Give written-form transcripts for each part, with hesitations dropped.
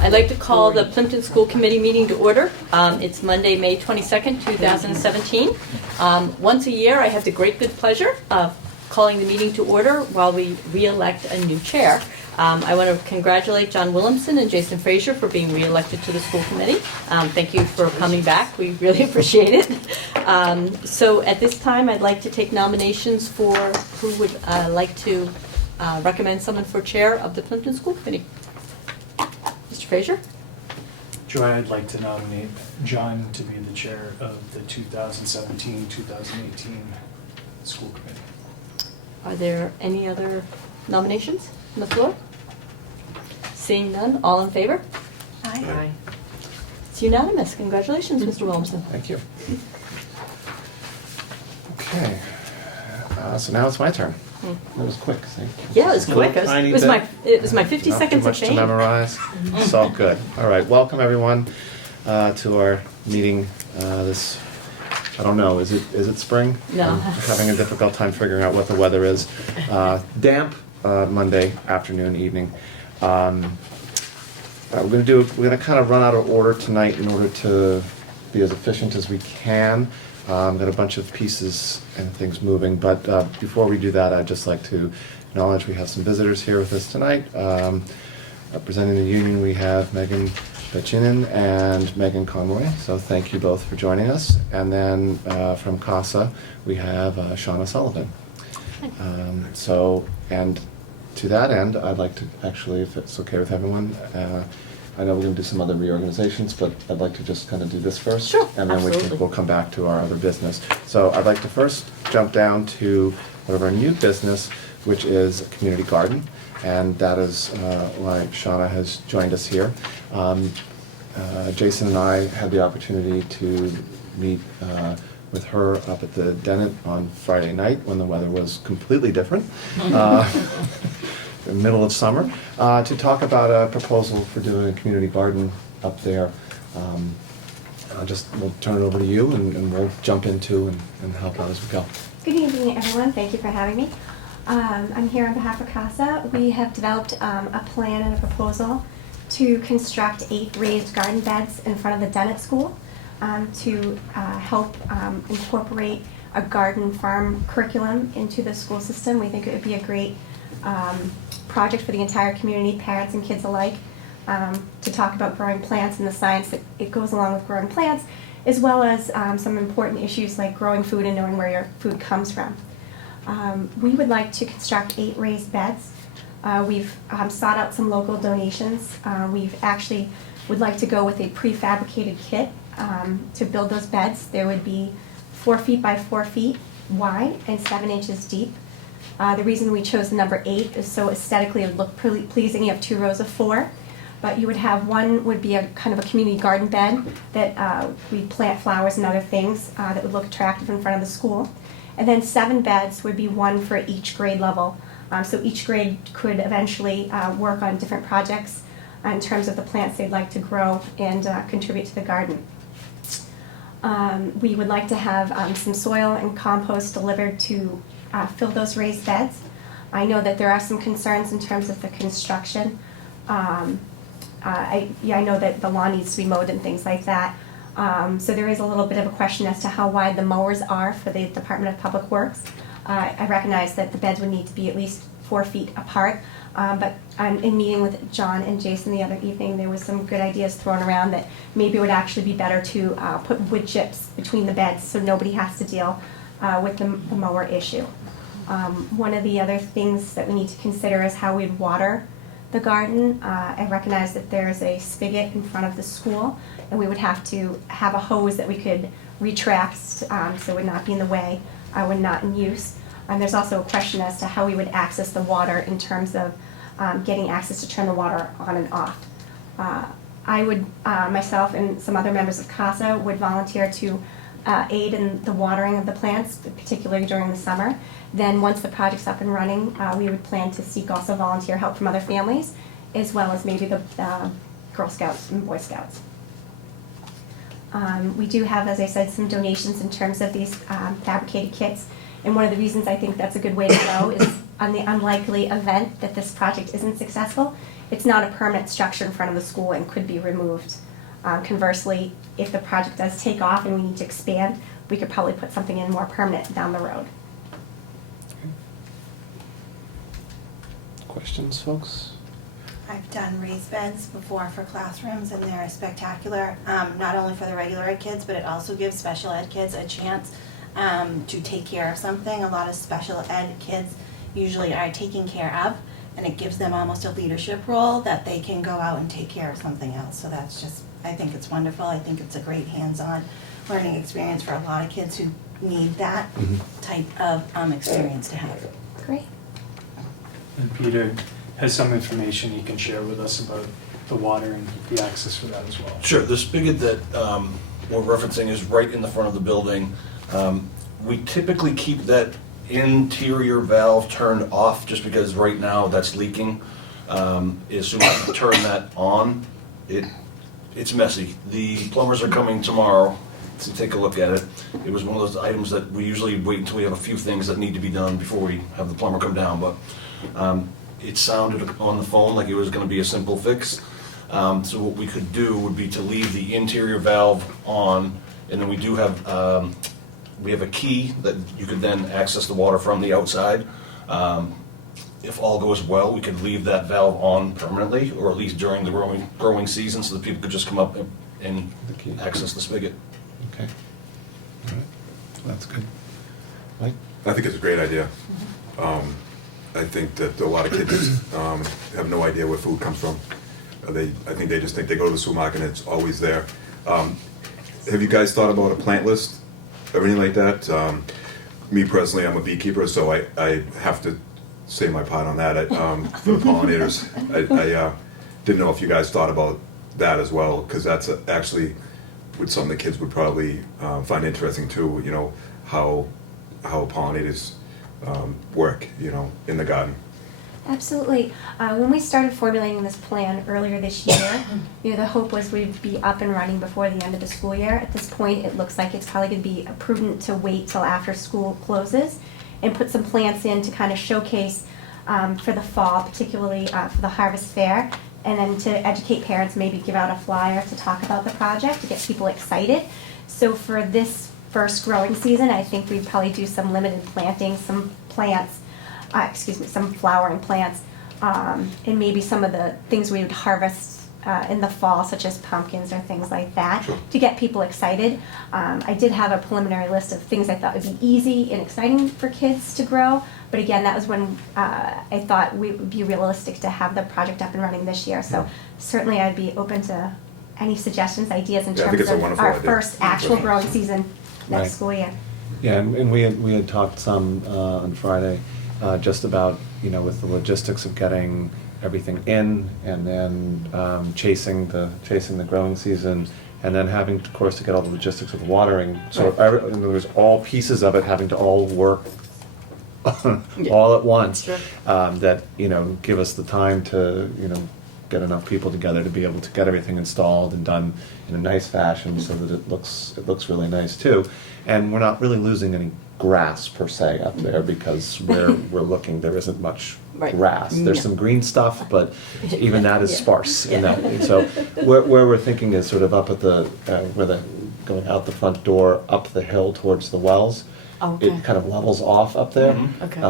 I'd like to call the Plimpton School Committee meeting to order. It's Monday, May 22nd, 2017. Once a year, I have the great good pleasure of calling the meeting to order while we re-elect a new chair. I want to congratulate John Williamson and Jason Frazier for being re-elected to the school committee. Thank you for coming back. We really appreciate it. So at this time, I'd like to take nominations for who would like to recommend someone for chair of the Plimpton School Committee. Mr. Frazier? Joy, I'd like to nominate John to be the chair of the 2017-2018 school committee. Are there any other nominations on the floor? Seeing none, all in favor? Aye. Aye. It's unanimous. Congratulations, Mr. Williamson. Thank you. Okay, so now it's my turn. That was quick, see? Yeah, it was quick. Tiny It was my 50 Not seconds too of much to fame. memorize. It's all good. All right, welcome everyone to our meeting. This, I don't know, is it spring? No. I'm having a difficult time figuring out what the weather is. Damp Monday afternoon, evening. We're gonna kind of run out of order tonight in order to be as efficient as we can. Got a bunch of pieces and things moving, but before we do that, I'd just like to acknowledge we have some visitors here with us tonight. Representing the union, we have Megan Bechinen and Megan Conroy, so thank you both for joining us. And then from CASA, we have Shauna Sullivan. And to that end, I'd like to actually, if it's okay with everyone, I know we're going to do some other reorganizations, but I'd like to just kind of do this first. Sure, and then absolutely. we'll come back to our other business. So I'd like to first jump down to one of our new business, which is a community garden, and that is why Shauna has joined us here. Jason and I had the opportunity to meet with her up at the Dennett on Friday night when the weather was completely different. The middle of summer, to talk about a proposal for doing a community garden up there. We'll turn it over to you and we'll jump into and help out as we go. Good evening, everyone. Thank you for having me. I'm here on behalf of CASA. We have developed a plan and a proposal to construct 8 raised garden beds in front of the Dennett School to help incorporate a garden farm curriculum into the school system. We think it would be a great project for the entire community, parents and kids alike, to talk about growing plants and the science that it goes along with growing plants, as well as some important issues like growing food and knowing where your food comes from. We would like to construct 8 raised beds. We've sought out some local donations. We've actually would like to go with a prefabricated kit to build those beds. There would be 4 feet by 4 feet wide and 7 inches deep. The reason we chose the number 8 is so aesthetically it would look pretty pleasing. You have 2 rows of 4, but you would have one would be a kind of a community garden bed that we'd plant flowers and other things that would look attractive in front of the school. And then 7 beds would be one for each grade level. So each grade could eventually work on different projects in terms of the plants they'd like to grow and contribute to the garden. We would like to have some soil and compost delivered to fill those raised beds. I know that there are some concerns in terms of the construction. I know that the lawn needs to be mowed and things like that. So there is a little bit of a question as to how wide the mowers are for the Department of Public Works. I recognize that the beds would need to be at least 4 feet apart, but in meeting with John and Jason the other evening, there was some good ideas thrown around that maybe it would actually be better to put wood chips between the beds so nobody has to deal with the mower issue. One of the other things that we need to consider is how we'd water the garden. I recognize that there's a spigot in front of the school, and we would have to have a hose that we could retract so it would not be in the way when not in use. And there's also a question as to how we would access the water in terms of getting access to turn the water on and off. I would, myself and some other members of CASA would volunteer to aid in the watering of the plants, particularly during the summer. Then once the project's up and running, we would plan to seek also volunteer help from other families, as well as maybe the Girl Scouts and Boy Scouts. We do have, as I said, some donations in terms of these fabricated kits. And one of the reasons I think that's a good way to go is on the unlikely event that this project isn't successful, it's not a permanent structure in front of the school and could be removed. Conversely, if the project does take off and we need to expand, we could probably put something in more permanent down the road. Questions, folks? I've done raised beds before for classrooms, and they're spectacular, not only for the regular ed kids, but it also gives special ed kids a chance to take care of something. A lot of special ed kids usually are taken care of, and it gives them almost a leadership role that they can go out and take care of something else. So that's just, I think it's wonderful. I think it's a great hands-on learning experience for a lot of kids who need that type of experience to have. Great. And Peter has some information he can share with us about the water and the access for that as well. Sure, the spigot that we're referencing is right in the front of the building. We typically keep that interior valve turned off just because right now that's leaking. As soon as you turn that on, it's messy. The plumbers are coming tomorrow to take a look at it. It was one of those items that we usually wait until we have a few things that need to be done before we have the plumber come down, but it sounded on the phone like it was going to be a simple fix. So what we could do would be to leave the interior valve on, and then we do have we have a key that you could then access the water from the outside. If all goes well, we could leave that valve on permanently, or at least during the growing season, so that people could just come up and access the spigot. Okay. All right. That's good. Mike? I think it's a great idea. I think that a lot of kids have no idea where food comes from. I think they just think they go to the supermarket and it's always there. Have you guys thought about a plant list, everything like that? Me personally, I'm a beekeeper, so I have to say my part on that for the pollinators. I didn't know if you guys thought about that as well, because that's actually what some of the kids would probably find interesting too. You know, how pollinators work, you know, in the garden. Absolutely. When we started formulating this plan earlier this year, the hope was we'd be up and running before the end of the school year. At this point, it looks like it's probably going to be prudent to wait till after school closes and put some plants in to kind of showcase for the fall, particularly for the Harvest Fair, and then to educate parents, maybe give out a flyer to talk about the project, to get people excited. So for this first growing season, I think we'd probably do some limited planting, some plants, some flowering plants, and maybe some of the things we would harvest in the fall, such as pumpkins or things like that, to get people excited. I did have a preliminary list of things I thought would be easy and exciting for kids to grow, but again, that was when I thought it would be realistic to have the project up and running this year. So certainly I'd be open to any suggestions, ideas in terms of our idea. first actual growing season next Right. school year. Yeah, and we had talked some on Friday just about, with the logistics of getting everything in and then chasing the growing season, and then having, of course, to get all the logistics of the watering. So in other words, all pieces of it having to all work all at once. Sure. That give us the time to get enough people together to be able to get everything installed and done in a nice fashion, so that it looks really nice too. And we're not really losing any grass per se up there, because where we're looking there isn't much grass. There's Yeah. some green stuff, but even that is Yeah. sparse. Yeah. In that. And so where we're thinking is sort of up at the going out the front door, up the hill towards the wells. Oh, okay. It kind of levels off up there. Okay.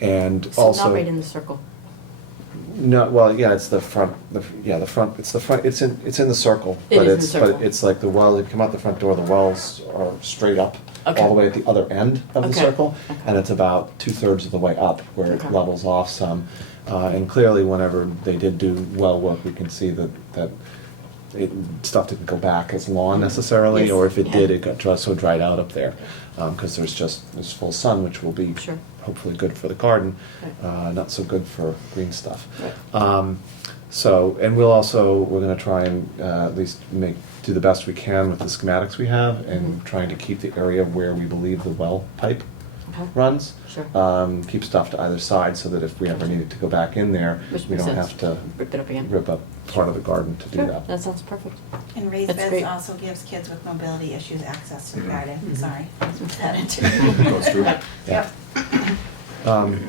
And So also not right in the circle. no, well, yeah, it's the front. The front. It's the front. It's in the circle. It But is in it's the circle. but it's like the well. You come out the front door. The wells are straight up, Okay. all the way at the other end of the Okay. circle, Okay. and it's about 2/3 of the way up where Okay. it levels off some. And clearly, whenever they did do well work, we can see that stuff didn't go back as lawn necessarily, Yes. or if it Yeah. did, it got so dried out up there, because there's full sun, which will be Sure. hopefully good for the garden, Right. not so good for green stuff. Right. So, and we're going to try and at least do the best we can with the schematics we have, and Mhm. trying to keep the area where we believe the well pipe Okay. runs. Sure. Keep stuff to either side, so that if we ever needed to go back in there, Which we makes don't sense. have to Rip it up again. rip up part of the garden to do Sure, that. that sounds perfect. And raised That's beds great. also gives kids with mobility issues access to the Mhm. garden. Mhm. Sorry, put that into. That's true. Yeah. Um,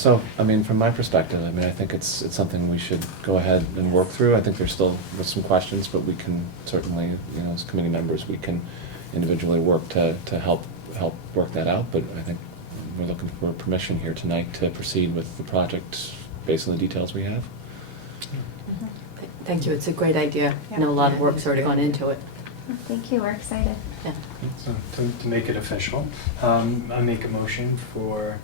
So, I mean, from my perspective, I mean, I think it's something we should go ahead and work through. I think there's still some questions, but we can certainly, you know, as committee members, we can individually work to help work that out. But I think we're looking for permission here tonight to proceed with the project based on the details we have. Thank you, it's a great idea. I Yeah. know a lot of work's already gone into it. Thank you, we're excited. Yeah. So to make it official, I make a motion for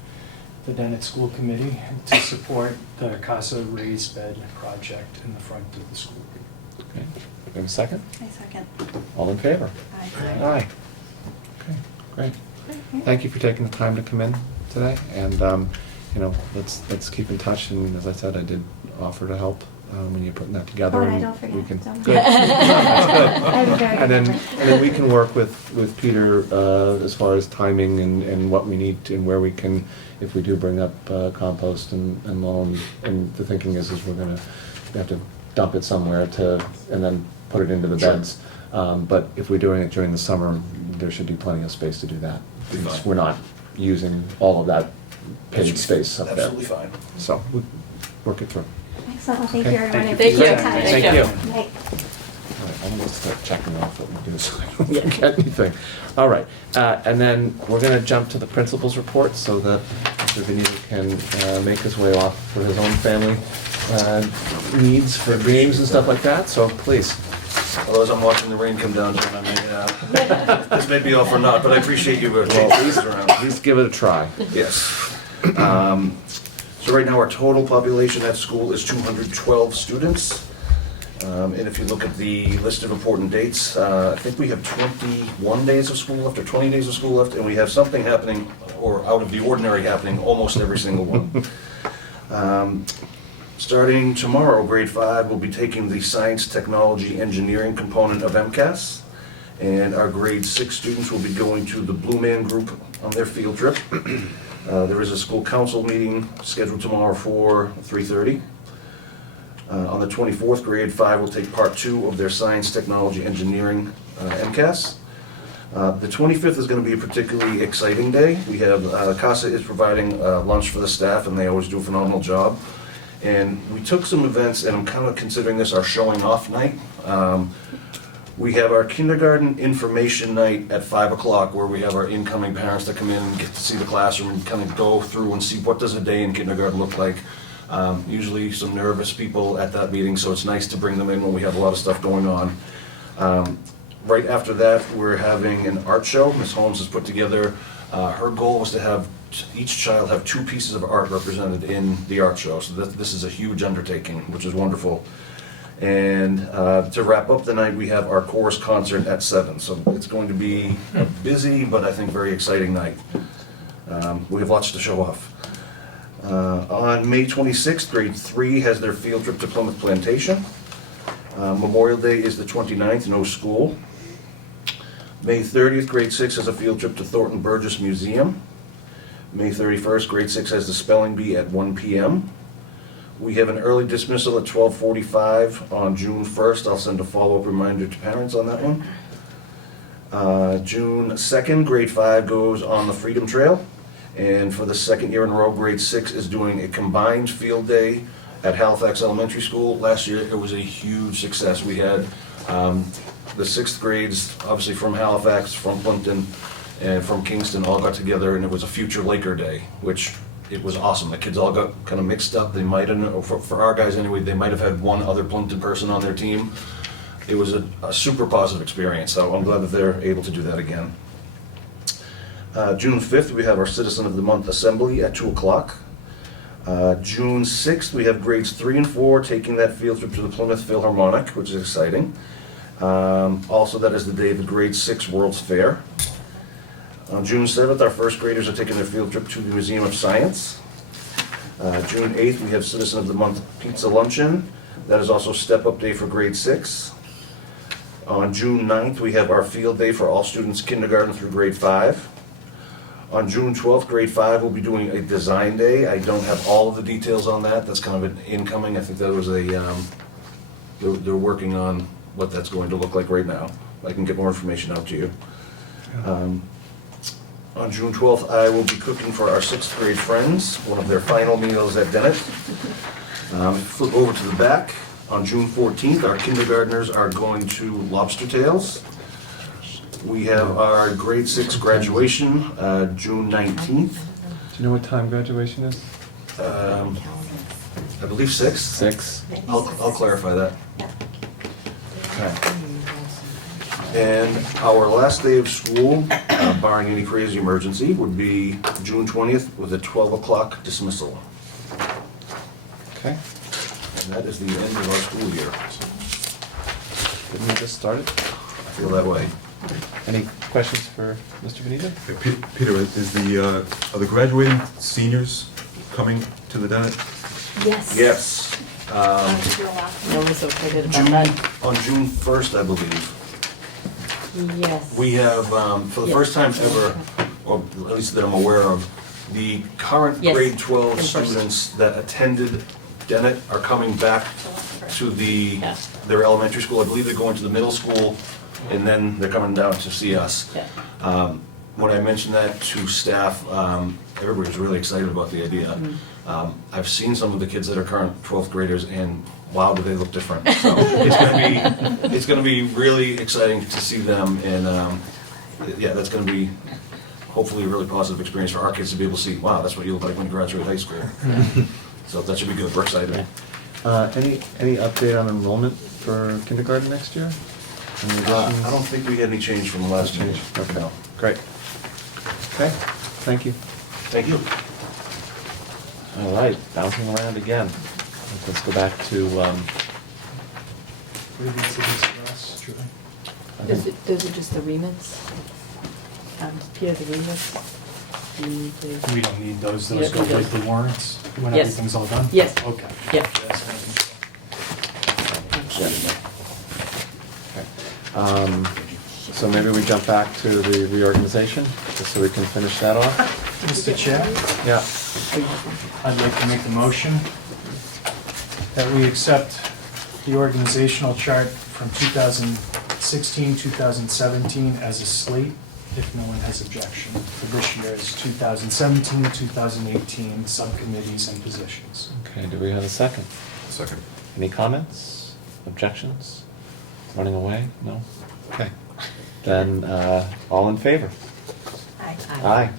the Dennett School Committee to support the CASA raised bed project in the front of the school. Okay, we have a second? I second. All in favor? Aye. Aye. Okay, great. Thank you for taking the time to come in today, and, you know, let's keep in touch, and as I said, I did offer to help when you're putting that together. Oh, and I and don't forget, we can- don't Good. forget. That's good. I have a very And good then, memory. and then we can work with Peter as far as timing and what we need to, and where we can, if we do bring up compost and loam, and the thinking is we have to dump it somewhere and then put it into the beds. But if we're doing it during the summer, there should be plenty of space to do that. Be fine. We're not using all of that paid space up there. Absolutely fine. So, we work it through. Excellent, well, thank Okay. you, everyone. I Thank appreciate you. your time. Thank you. Night. All right, I'm gonna start checking off what we do so I don't forget anything. All right, and then we're gonna jump to the principal's report so that Mr. Benito can make his way off for his own family needs for games and stuff like that, so please. Otherwise, I'm watching the rain come down, Jim, I may, this may be all for naught, but I appreciate you taking these around. At least give it a try. Yes. So right now, our total population at school is 212 students. And if you look at the list of important dates, I think we have 21 days of school left, or 20 days of school left, and we have something happening, or out of the ordinary happening, almost every single one. Starting tomorrow, grade 5 will be taking the science, technology, engineering component of MCAS. And our grade 6 students will be going to the Blue Man Group on their field trip. There is a school council meeting scheduled tomorrow for 3:30. On the 24th, grade 5 will take part 2 of their science, technology, engineering MCAS. The 25th is going to be a particularly exciting day. We have, CASA is providing lunch for the staff, and they always do a phenomenal job. And we took some events, and I'm kind of considering this our showing off night. We have our kindergarten information night at 5 o'clock, where we have our incoming parents that come in and get to see the classroom and kind of go through and see what does a day in kindergarten look like. Usually some nervous people at that meeting, so it's nice to bring them in when we have a lot of stuff going on. Right after that, we're having an art show. Ms. Holmes has put together, her goal was to have each child have 2 pieces of art represented in the art show. So this is a huge undertaking, which is wonderful. And to wrap up the night, we have our chorus concert at 7. So it's going to be a busy, but I think very exciting night. We have lots to show off. On May 26th, grade 3 has their field trip to Plymouth Plantation. Memorial Day is the 29th, no school. May 30th, grade 6 has a field trip to Thornton Burgess Museum. May 31st, grade 6 has the spelling bee at 1 p.m. We have an early dismissal at 12:45 on June 1st. I'll send a follow-up reminder to parents on that one. June 2nd, grade 5 goes on the Freedom Trail. And for the second year in a row, grade 6 is doing a combined field day at Halifax Elementary School. Last year, it was a huge success. We had the 6th grades, obviously from Halifax, from Plimpton, and from Kingston, all got together, and it was a future Laker Day, which it was awesome. The kids all got kind of mixed up. They might have, for our guys anyway, they might have had one other Plimpton person on their team. It was a super positive experience, so I'm glad that they're able to do that again. June 5th, we have our Citizen of the Month Assembly at 2 o'clock. June 6th, we have grades 3 and 4 taking that field trip to the Plymouth Philharmonic, which is exciting. Also, that is the day of the grade 6 World's Fair. On June 7th, our first graders are taking their field trip to the Museum of Science. June 8th, we have Citizen of the Month Pizza Luncheon. That is also Step Up Day for grade 6. On June 9th, we have our field day for all students kindergarten through grade 5. On June 12th, grade 5 will be doing a design day. I don't have all of the details on that. That's kind of an incoming. I think that was a, they're working on what that's going to look like right now. I can get more information out to you. On June 12th, I will be cooking for our sixth grade friends, one of their final meals at Dennett. Flip over to the back. On June 14th, our kindergartners are going to Lobster Tails. We have our grade 6 graduation, June 19th. Do you know what time graduation is? I believe 6. 6. I'll clarify that. Okay. And our last day of school, barring any crazy emergency, would be June 20th with a 12 o'clock dismissal. Okay. And that is the end of our school year. Didn't we just start it? I feel that way. Any questions for Mr. Benito? Peter, are the graduating seniors coming to the Dennett? Yes. Yes. No one's so excited about June, that. on June 1st, I believe, Yes. we have, for the Yes. first time ever, or at least that I'm aware of, the current Yes. grade 12 June 1st. students that attended Dennett are coming back to Yeah. their elementary school. I believe they're going to the middle school, and then they're coming down to see us. Yeah. When I mentioned that to staff, everybody was really excited about the idea. I've seen some of the kids that are current 12th graders, and wow, do they look different. So it's gonna be really exciting to see them, and yeah, that's gonna be hopefully a really positive experience for our kids to be able to see, wow, that's what you look like when you graduate high school. So that should be good, we're excited. Any update on enrollment for kindergarten next year? Any additions? I don't think we had any change from the last change. Okay, great. Okay, thank you. Thank you. All right, bouncing around again. Let's go back to, What are these things for us, Julie? I think- Those are just the remits. Here are the remits. We don't need those, You those don't go need with the those. warrants when Yes. everything's all done? Yes. Okay. Yeah. Yes, Okay. So maybe we jump back to the reorganization, just so we can finish that off? Mr. Chair, Yeah. I'd like to make a motion that we accept the organizational chart from 2016, 2017 as a slate, if no one has objection, for this year's 2017, 2018 subcommittees and positions. Okay, do we have a second? Second. Any comments, objections? Running away? No? Okay. Then, all in favor? Aye. Aye.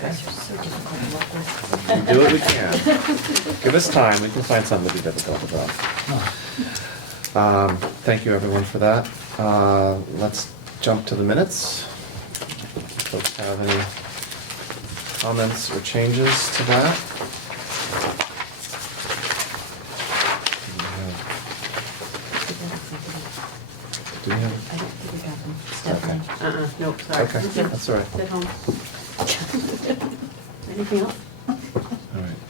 Guys are so difficult to work with. We do what we can. Give us time, we can find something to be difficult about. Thank you, everyone, for that. Let's jump to the minutes. Folks have any comments or changes to that? Do we have? I don't think we got them. Okay. Uh-uh, nope, sorry. Okay, that's all right. At home. Anything else? All right.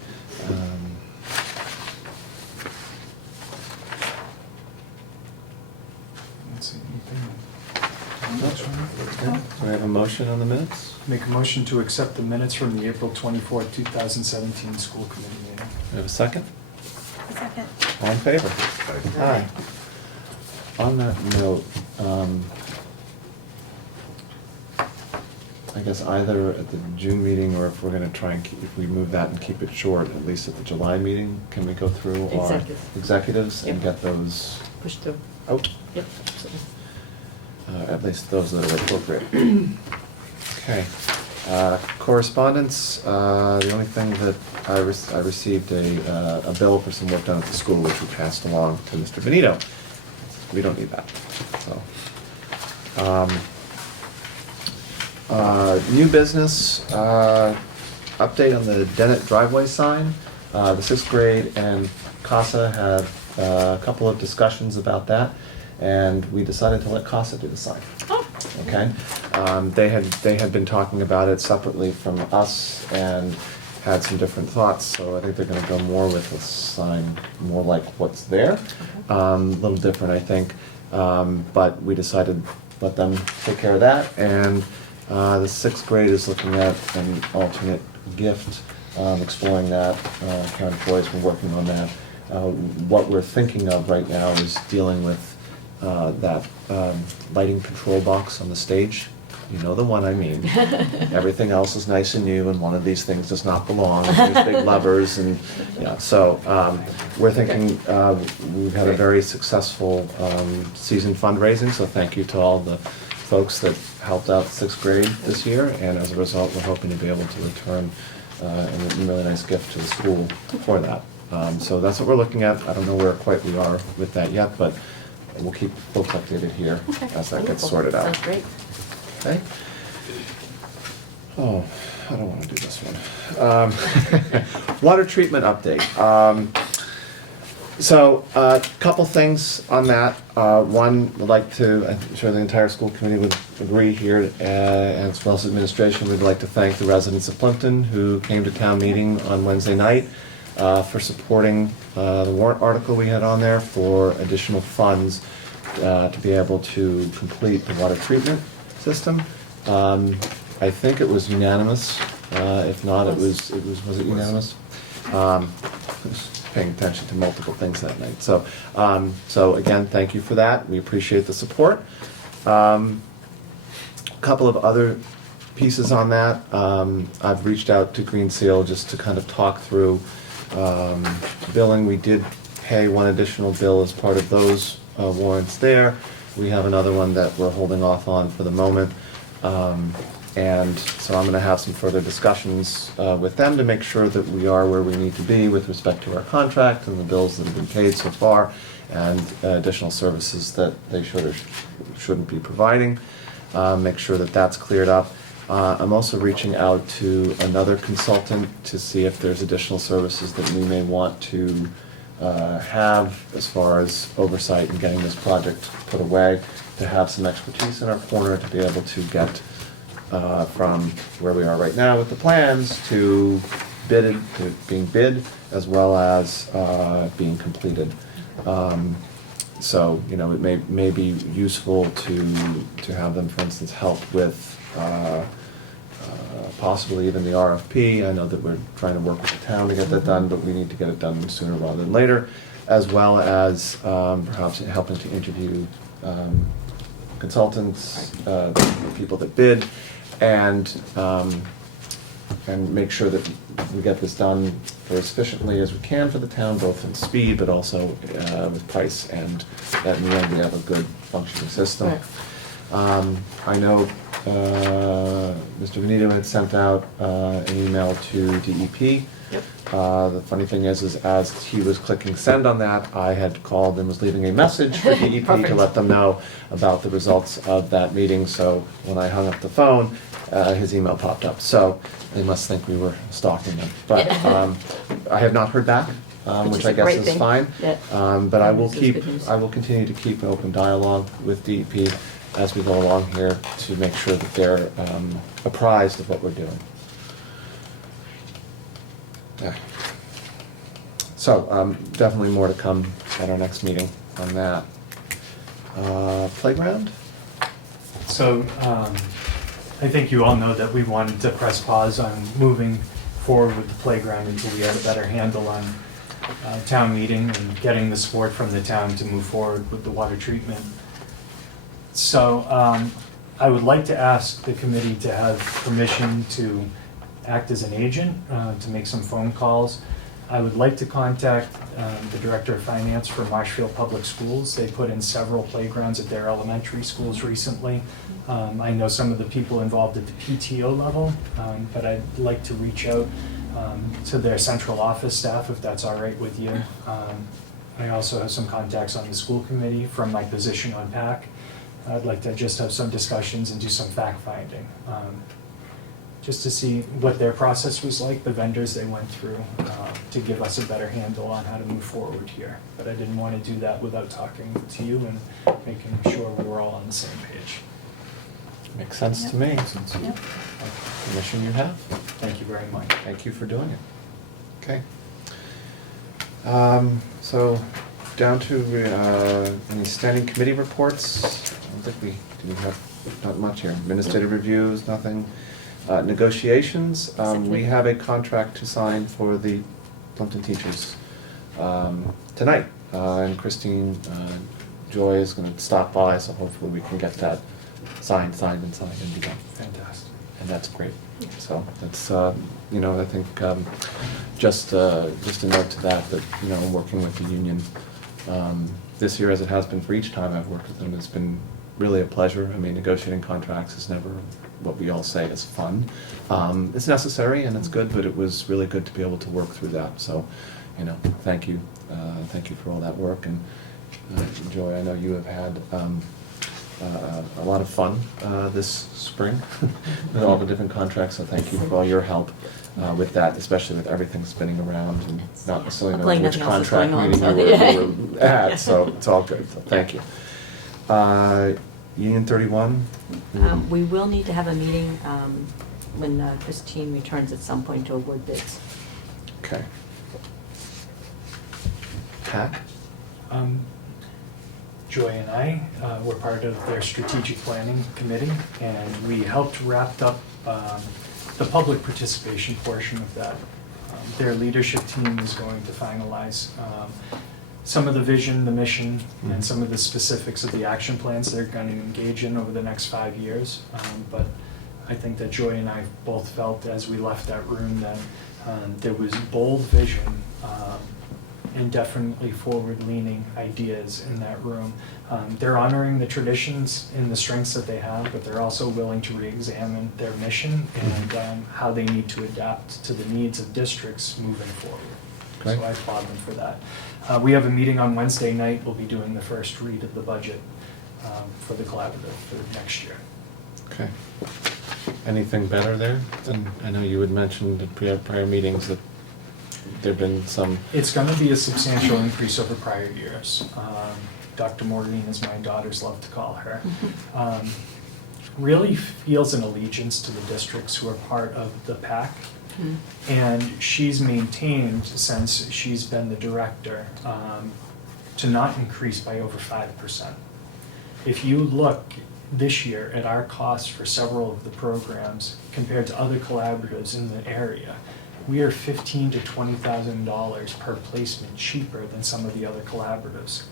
Let's see, anything? Do we have a motion on the minutes? Make a motion to accept the minutes from the April 24th, 2017 school committee meeting. We have a second? A second. All in favor? Aye. On that note, I guess either at the June meeting, or if we're gonna try and keep, if we move that and keep it short, at least at the July meeting, can we go through our Executive. executives and Yep. get those Push through. out? Yep. absolutely. At least those that are appropriate. Okay. Correspondence, the only thing that I received a bill for some work done at the school, which we passed along to Mr. Benito. We don't need that, so. New business, update on the Dennett driveway sign. The sixth grade and CASA had a couple of discussions about that, and we decided to let CASA do the sign. Oh. Okay? They had been talking about it separately from us and had some different thoughts, so I think they're gonna go more with a sign more like what's there. A little different, I think, but we decided let them take care of that, and the sixth grade is looking at an alternate gift, exploring that. Karen Foy's been working on that. What we're thinking of right now is dealing with that lighting control box on the stage. You know the one I mean. Everything else is nice and new, and one of these things does not belong. And there's big levers, and yeah. So we're thinking we've had a very successful season fundraising. So thank you to all the folks that helped out 6th grade this year, and as a result, we're hoping to be able to return a really nice gift to the school for that. So that's what we're looking at. I don't know where quite we are with that yet, but we'll keep folks updated here Okay, as that gets wonderful. sorted out. Sounds great. Okay. Oh, I don't want to do this one. Water treatment update. So a couple things on that. One, I'd like to, I'm sure the entire school committee would agree here, as well as administration, we'd like to thank the residents of Plimpton who came to town meeting on Wednesday night for supporting the warrant article we had on there for additional funds to be able to complete the water treatment system. I think it was unanimous. If not, was it unanimous? I was paying attention to multiple things that night. So, so again, thank you for that. We appreciate the support. A couple of other pieces on that. I've reached out to Green Seal just to kind of talk through billing. We did pay one additional bill as part of those warrants there. We have another one that we're holding off on for the moment. And so I'm going to have some further discussions with them to make sure that we are where we need to be with respect to our contract and the bills that have been paid so far, and additional services that they should or shouldn't be providing. Make sure that that's cleared up. I'm also reaching out to another consultant to see if there's additional services that we may want to have as far as oversight in getting this project put away, to have some expertise in our corner to be able to get from where we are right now with the plans to being bid, as well as being completed. So, you know, it may be useful to have them, for instance, help with possibly even the RFP. I know that we're trying to work with the town to get that done, but we need to get it done sooner rather than later, as well as perhaps helping to interview consultants, people that bid, and make sure that we get this done for as efficiently as we can for the town, both in speed but also with price, and that in the end we have a good functioning system. Right. I know Mr. Benito had sent out an email to DEP. Yep. The funny thing is as he was clicking send on that, I had called and was leaving a message for DEP Perfect. to let them know about the results of that meeting. So when I hung up the phone, his email popped up. So they must think we were stalking them. But I have not heard back, which is I a guess great is thing. fine. Yeah. But I will This is good keep, news. I will continue to keep an open dialogue with DEP as we go along here to make sure that they're apprised of what we're doing. Yeah. So, definitely more to come at our next meeting on that. Playground? So, I think you all know that we wanted to press pause on moving forward with the playground until we had a better handle on town meeting and getting the support from the town to move forward with the water treatment. So, I would like to ask the committee to have permission to act as an agent, to make some phone calls. I would like to contact the Director of Finance for Marshfield Public Schools. They put in several playgrounds at their elementary schools recently. I know some of the people involved at the PTO level, but I'd like to reach out to their central office staff, if that's all right with you. I also have some contacts on the school committee from my position on PAC. I'd like to just have some discussions and do some fact-finding, just to see what their process was like, the vendors they went through, to give us a better handle on how to move forward here. But I didn't want to do that without talking to you and making sure we were all on the same page. Makes sense to me. Yep. Permission you have. Thank you very much. Thank you for doing it. Okay. So, down to any standing committee reports. I don't think we have not much here. Administrative reviews, nothing. Negotiations, we have a contract to sign for the Plimpton teachers tonight. And Christine Joy is going to stop by, so hopefully we can get that signed and be done. Fantastic. And that's great. So that's, you know, I think just a note to that, you know, working with the union this year, as it has been for each time I've worked with them, it's been really a pleasure. I mean, negotiating contracts is never what we all say is fun. It's necessary and it's good, but it was really good to be able to work through that. So, you know, thank you. Thank you for all that work. And Joy, I know you have had a lot of fun this spring with all the different contracts, so thank you for all your help with that, especially with everything spinning around and not necessarily Luckily, knowing which nothing else is contract going on, meeting so- you were at, so it's all good, so thank you. Union 31? We will need to have a meeting when Christine returns at some point to award bids. Okay. PAC? Joy and I were part of their strategic planning committee, and we helped wrap up the public participation portion of that. Their leadership team is going to finalize some of the vision, the mission, and some of the specifics of the action plans they're going to engage in over the next 5 years. But I think that Joy and I both felt as we left that room that there was bold vision and definitely forward-leaning ideas in that room. They're honoring the traditions and the strengths that they have, but they're also willing to re-examine their mission and how they need to adapt to the needs of districts moving forward. Great. So I applaud them for that. We have a meeting on Wednesday night. We'll be doing the first read of the budget for the collaborative for next year. Okay. Anything better there? And I know you had mentioned in prior meetings that there've been some. It's going to be a substantial increase over prior years. Dr. Maureen, as my daughters love to call her, really feels an allegiance to the districts who are part of the PAC. And she's maintained, since she's been the director, to not increase by over 5%. If you look this year at our costs for several of the programs compared to other collaboratives in the area, we are $15,000 to $20,000 per placement cheaper than some of the other collaboratives.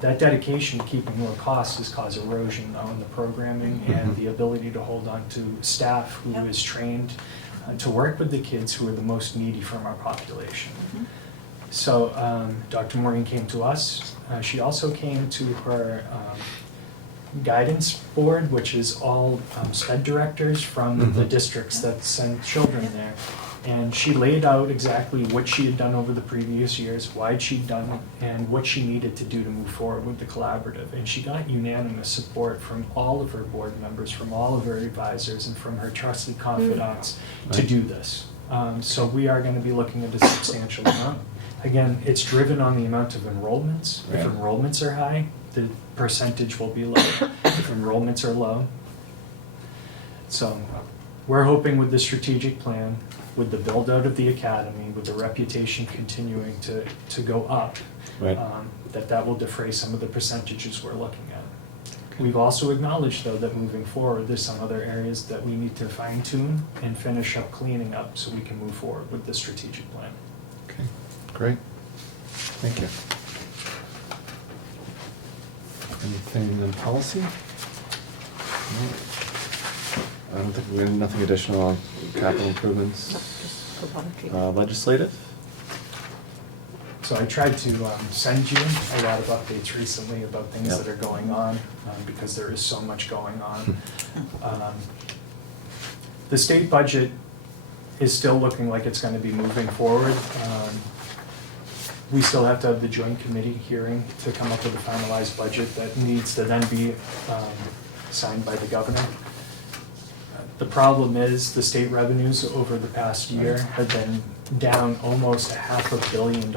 That dedication to keeping low costs has caused erosion though in the programming and the ability to hold on to staff who is trained to work with the kids who are the most needy from our population. So Dr. Maureen came to us. She also came to her guidance board, which is all SPED directors from the districts that send children there. And she laid out exactly what she had done over the previous years, why she'd done it, and what she needed to do to move forward with the collaborative. And she got unanimous support from all of her board members, from all of her advisors, and from her trusted confidants to do this. So we are going to be looking at a substantial amount. Again, it's driven on the amount of enrollments. Right. If enrollments are high, the percentage will be low. If enrollments are low. So we're hoping with the strategic plan, with the build out of the academy, with the reputation continuing to go up, Right. that will defray some of the percentages we're looking at. We've also acknowledged though that moving forward, there's some other areas that we need to fine tune and finish up cleaning up so we can move forward with the strategic plan. Okay, great. Thank you. Anything on policy? No. I don't think we have nothing additional on capital improvements. Just for water treatment. Legislative? So I tried to send you a lot of updates recently about things Yep. that are going on, because there is so much going on. The state budget is still looking like it's going to be moving forward. We still have to have the joint committee hearing to come up with a finalized budget that needs to then be signed by the governor. The problem is the state revenues over the past year have been down almost $500 million,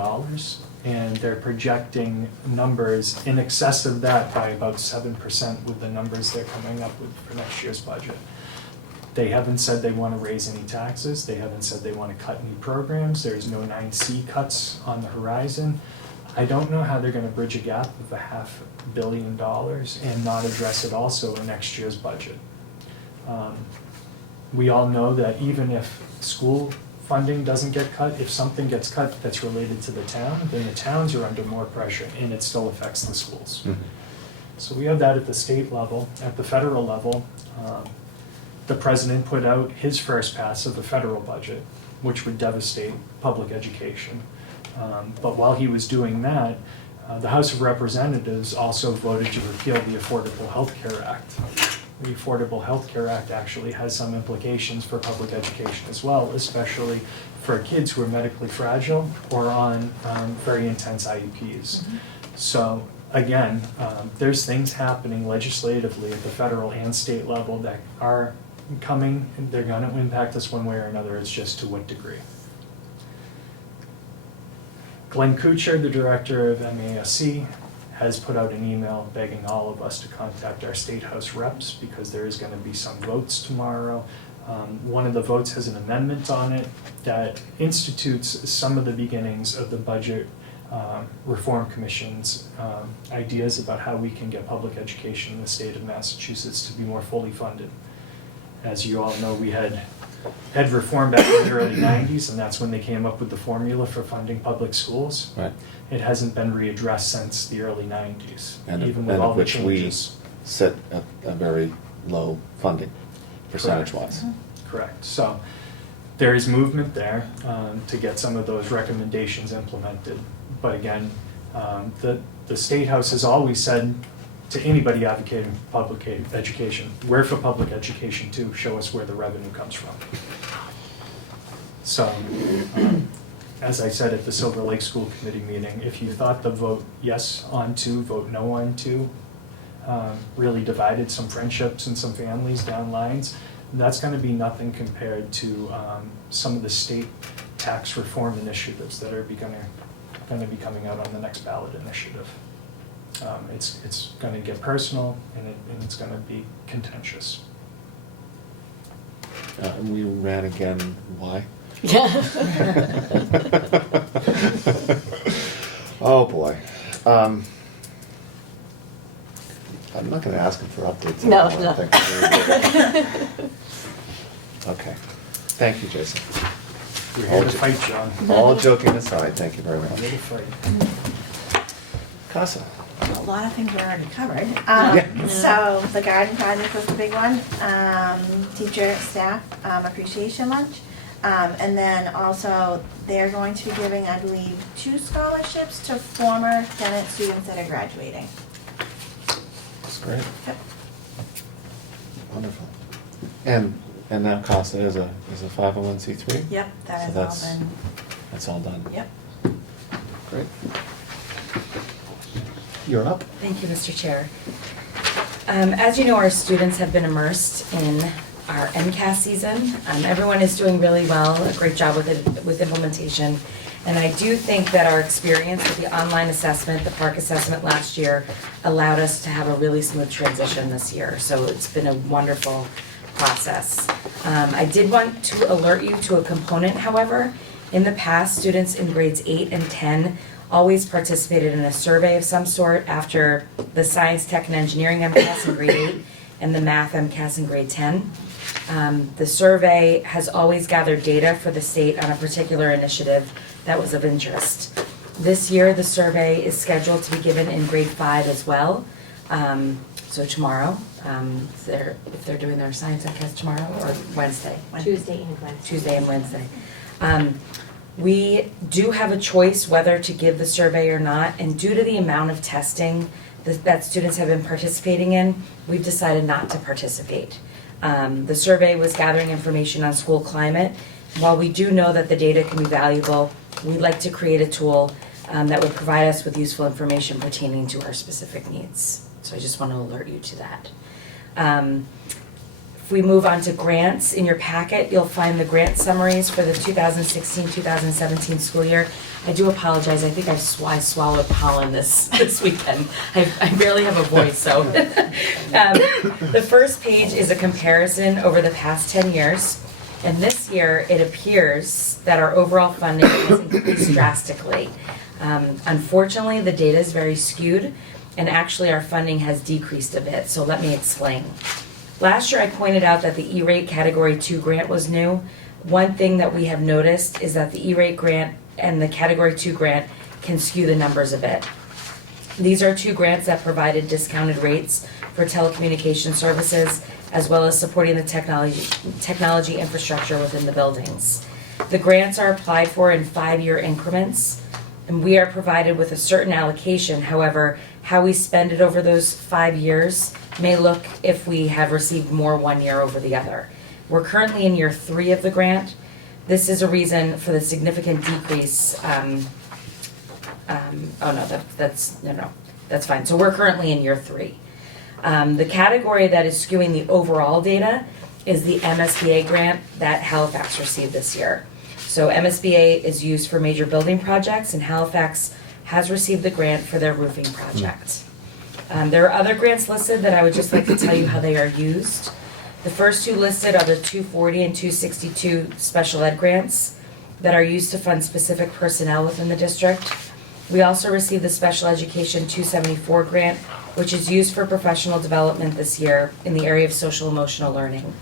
and they're projecting numbers in excess of that by about 7% with the numbers they're coming up with for next year's budget. They haven't said they want to raise any taxes. They haven't said they want to cut any programs. There's no 9C cuts on the horizon. I don't know how they're going to bridge a gap of $500 million and not address it also in next year's budget. We all know that even if school funding doesn't get cut, if something gets cut that's related to the town, then the towns are under more pressure and it still affects the schools. So we have that at the state level. At the federal level, the president put out his first pass of the federal budget, which would devastate public education. But while he was doing that, the House of Representatives also voted to repeal the Affordable Health Care Act. The Affordable Health Care Act actually has some implications for public education as well, especially for kids who are medically fragile or on very intense IEPs. So again, there's things happening legislatively at the federal and state level that are coming, and they're going to impact us one way or another. It's just to what degree. Glenn Kuchar, the director of MASC, has put out an email begging all of us to contact our state house reps because there is going to be some votes tomorrow. One of the votes has an amendment on it that institutes some of the beginnings of the budget Reform Commission's ideas about how we can get public education in the state of Massachusetts to be more fully funded. As you all know, we had reform back in the early 90s, and that's when they came up with the formula for funding public schools. Right. It hasn't been readdressed since the early 90s, And even of with all the which we changes. sit at a very low funding, percentage-wise. Correct. So there is movement there to get some of those recommendations implemented. But again, the State House has always said to anybody advocating public education, we're for public education too, show us where the revenue comes from. So, as I said at the Silver Lake School Committee meeting, if you thought the vote yes on 2, vote no on 2, really divided some friendships and some families down lines, that's going to be nothing compared to some of the state tax reform initiatives that are going to be coming out on the next ballot initiative. It's going to get personal, and it's going to be contentious. And we ran again, why? Yeah. Oh, boy. I'm not going to ask him for updates. No, anymore, no. I think. Okay. Thank you, Jason. We're here to fight, John. All joking aside, thank you very We're much. here to fight. Casa. A lot of things were already covered. Yeah. So the garden project was the big one. Teacher, staff appreciation lunch. And then also they're going to be giving, I believe, 2 scholarships to former Dennett students that are graduating. That's great. Yep. Wonderful. And now Casa is a 501c3? Yep, that So has that's- all been, That's all done? yep. Great. You're up. Thank you, Mr. Chair. As you know, our students have been immersed in our MCAS season. Everyone is doing really well, a great job with implementation. And I do think that our experience with the online assessment, the PARC assessment last year, allowed us to have a really smooth transition this year. So it's been a wonderful process. I did want to alert you to a component, however. In the past, students in grades 8 and 10 always participated in a survey of some sort after the science, tech, and engineering MCAS in grade 8 and the math MCAS in grade 10. The survey has always gathered data for the state on a particular initiative that was of interest. This year, the survey is scheduled to be given in grade 5 as well. So tomorrow, if they're doing their science MCAS tomorrow or Wednesday. Tuesday and Wednesday. Tuesday and Wednesday. We do have a choice whether to give the survey or not, and due to the amount of testing that students have been participating in, we've decided not to participate. The survey was gathering information on school climate. While we do know that the data can be valuable, we'd like to create a tool that would provide us with useful information pertaining to our specific needs. So I just want to alert you to that. If we move on to grants, in your packet, you'll find the grant summaries for the 2016-2017 school year. I do apologize, I think I swallowed pollen this weekend. I barely have a voice, so. The first page is a comparison over the past 10 years. And this year, it appears that our overall funding has increased drastically. Unfortunately, the data is very skewed, and actually our funding has decreased a bit, so let me explain. Last year I pointed out that the E-rate Category 2 grant was new. One thing that we have noticed is that the E-rate grant and the Category 2 grant can skew the numbers a bit. These are 2 grants that provided discounted rates for telecommunication services, as well as supporting the technology infrastructure within the buildings. The grants are applied for in 5-year increments, and we are provided with a certain allocation. However, how we spend it over those 5 years may look if we have received more one year over the other. We're currently in year 3 of the grant. This is a reason for the significant decrease. That's fine. So we're currently in year 3. The category that is skewing the overall data is the MSBA grant that Halifax received this year. So MSBA is used for major building projects, and Halifax has received the grant for their roofing project. There are other grants listed that I would just like to tell you how they are used. The first 2 listed are the 240 and 262 special ed grants that are used to fund specific personnel within the district. We also received the Special Education 274 grant, which is used for professional development this year in the area of social emotional learning.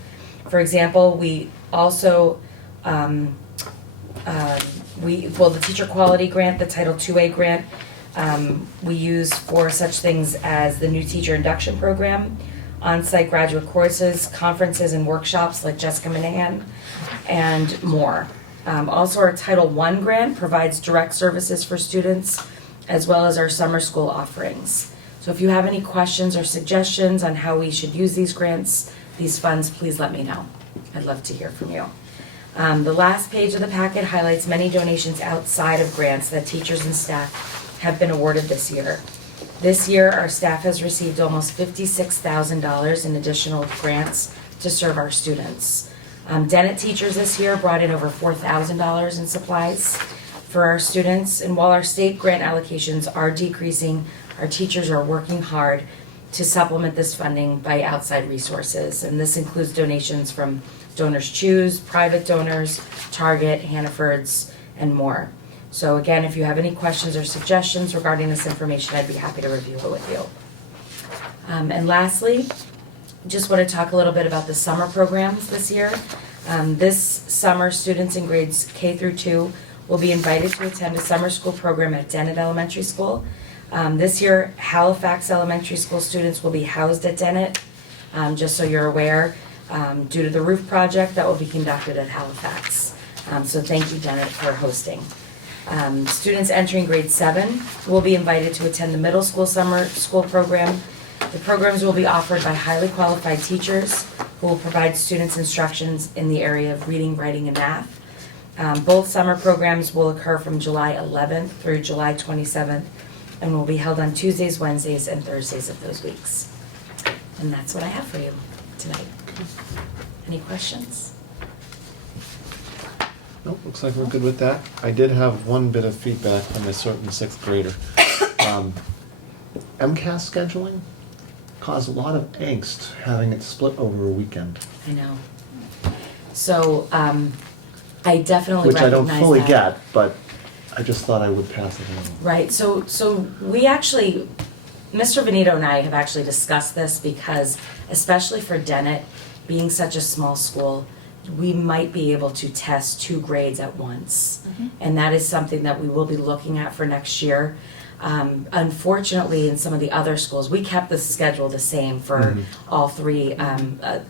For example, we also, the Teacher Quality Grant, the Title IIA grant, we use for such things as the new teacher induction program, on-site graduate courses, conferences and workshops like Jessica Minahan, and more. Also, our Title I grant provides direct services for students, as well as our summer school offerings. So if you have any questions or suggestions on how we should use these grants, these funds, please let me know. I'd love to hear from you. The last page of the packet highlights many donations outside of grants that teachers and staff have been awarded this year. This year, our staff has received almost $56,000 in additional grants to serve our students. Dennett teachers this year brought in over $4,000 in supplies for our students, and while our state grant allocations are decreasing, our teachers are working hard to supplement this funding by outside resources, and this includes donations from Donors Choose, private donors, Target, Hannaford's, and more. So again, if you have any questions or suggestions regarding this information, I'd be happy to review it with you. And lastly, just want to talk a little bit about the summer programs this year. This summer, students in grades K through 2 will be invited to attend a summer school program at Dennett Elementary School. This year, Halifax Elementary School students will be housed at Dennett, just so you're aware, due to the roof project that will be conducted at Halifax. So thank you, Dennett, for hosting. Students entering grade 7 will be invited to attend the middle school summer school program. The programs will be offered by highly qualified teachers who will provide students instructions in the area of reading, writing, and math. Both summer programs will occur from July 11th through July 27th and will be held on Tuesdays, Wednesdays, and Thursdays of those weeks. And that's what I have for you tonight. Any questions? Nope, looks like we're good with that. I did have one bit of feedback from a certain 6th grader. MCAS scheduling caused a lot of angst having it split over a weekend. I know. So, I definitely Which I recognize don't fully that. get, but I just thought I would pass it along. Right, so we actually, Mr. Benito and I have actually discussed this because, especially for Dennett, being such a small school, we might be able to test 2 grades at once. And that is something that we will be looking at for next year. Unfortunately, in some of the other schools, we kept the schedule the same for all 3